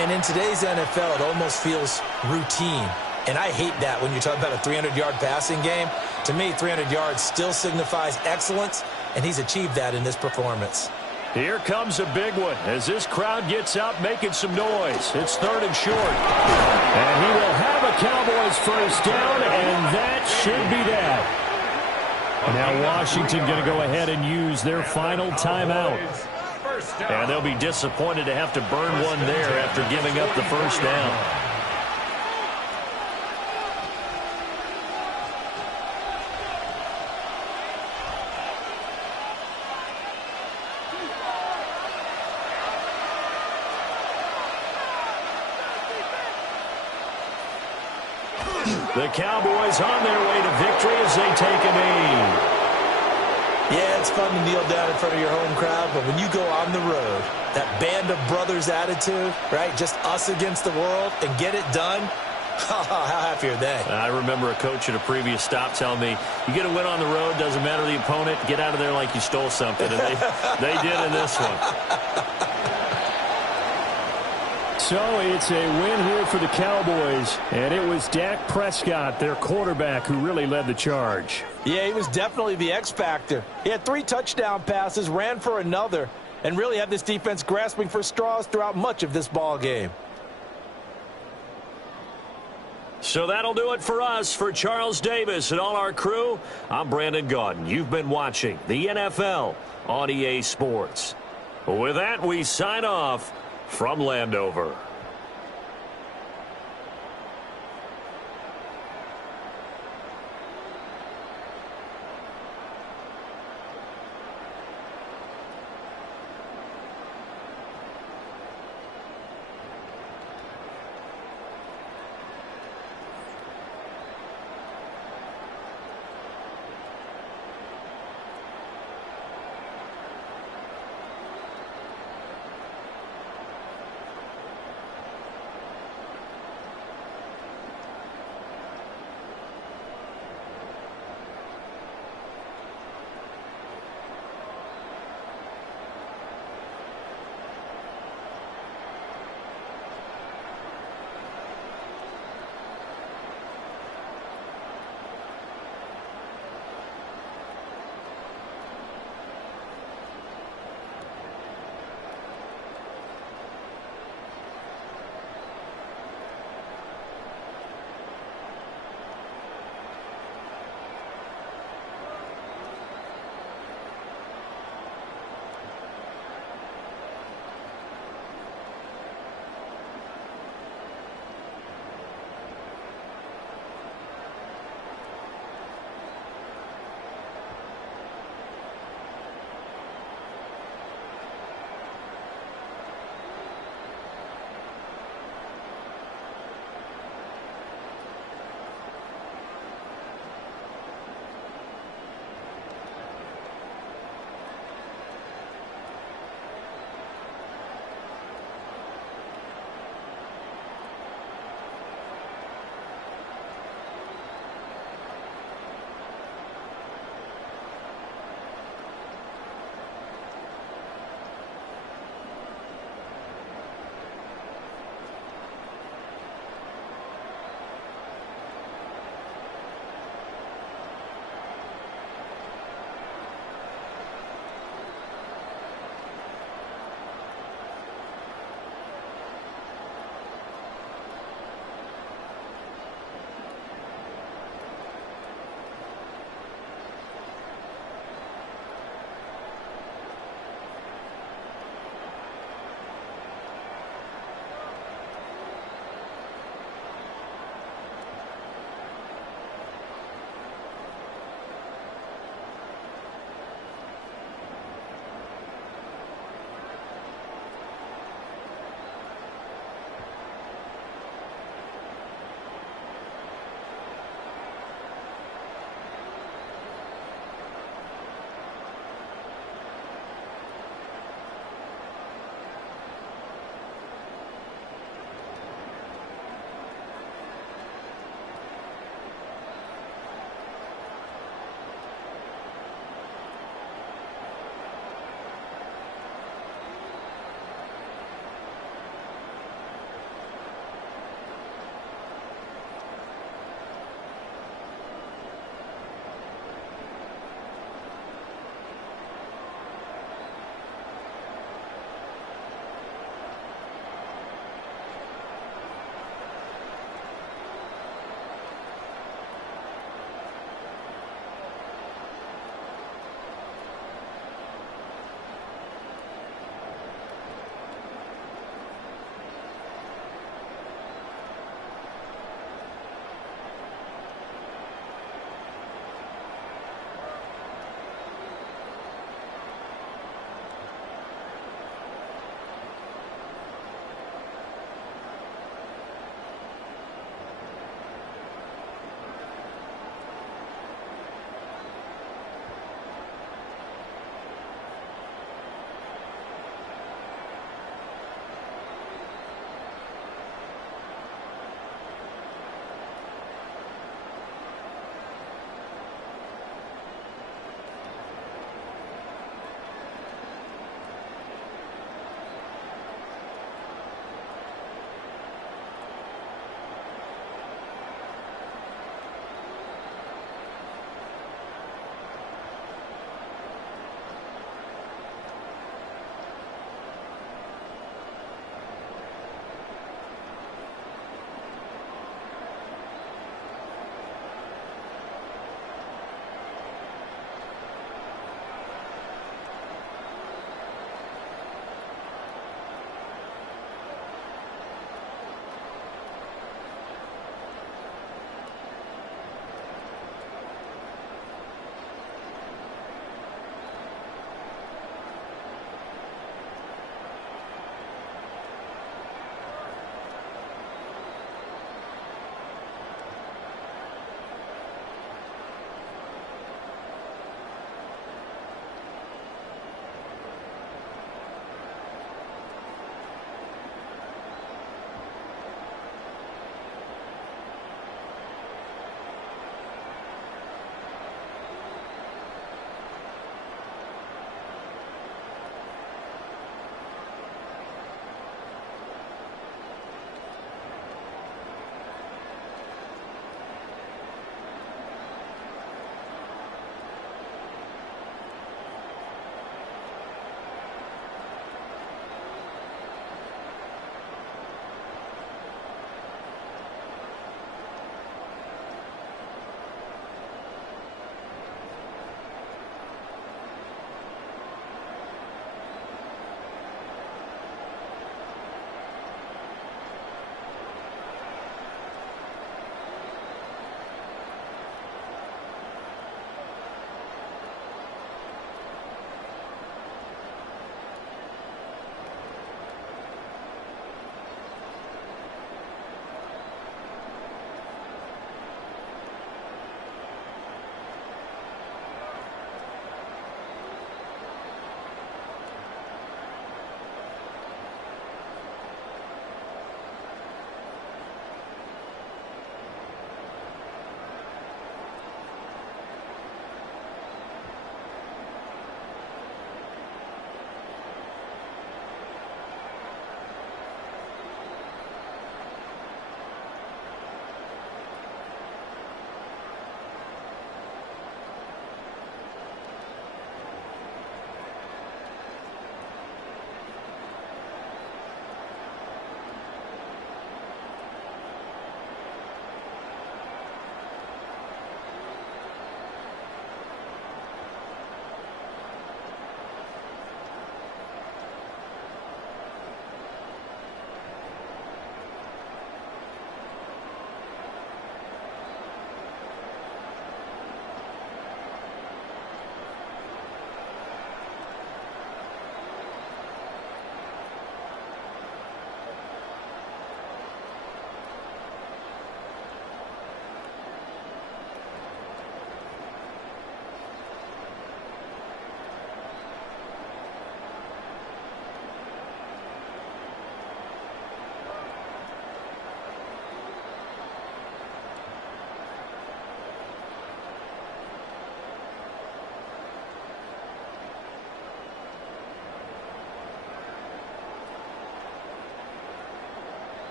And in today's NFL, it almost feels routine. And I hate that when you talk about a 300-yard passing game. To me, 300 yards still signifies excellence, and he's achieved that in this performance. Here comes a big one as this crowd gets out making some noise. It's 3rd and short. And he will have a Cowboys first down, and that should be that. Now Washington going to go ahead and use their final timeout. And they'll be disappointed to have to burn one there after giving up the first down. The Cowboys on their way to victory as they take a knee. Yeah, it's fun to kneel down in front of your home crowd, but when you go on the road, that band of brothers attitude, right, just us against the world and get it done, how happy are they? I remember a coach at a previous stop telling me, you get a win on the road, doesn't matter the opponent, get out of there like you stole something. And they did in this one. So it's a win here for the Cowboys, and it was Dak Prescott, their quarterback, who really led the charge. Yeah, he was definitely the X factor. He had 3 touchdown passes, ran for another, and really had this defense grasping for straws throughout much of this ball game. So that'll do it for us. For Charles Davis and all our crew, I'm Brandon Gaudin. You've been watching the NFL on EA Sports. With that, we sign off from Landover.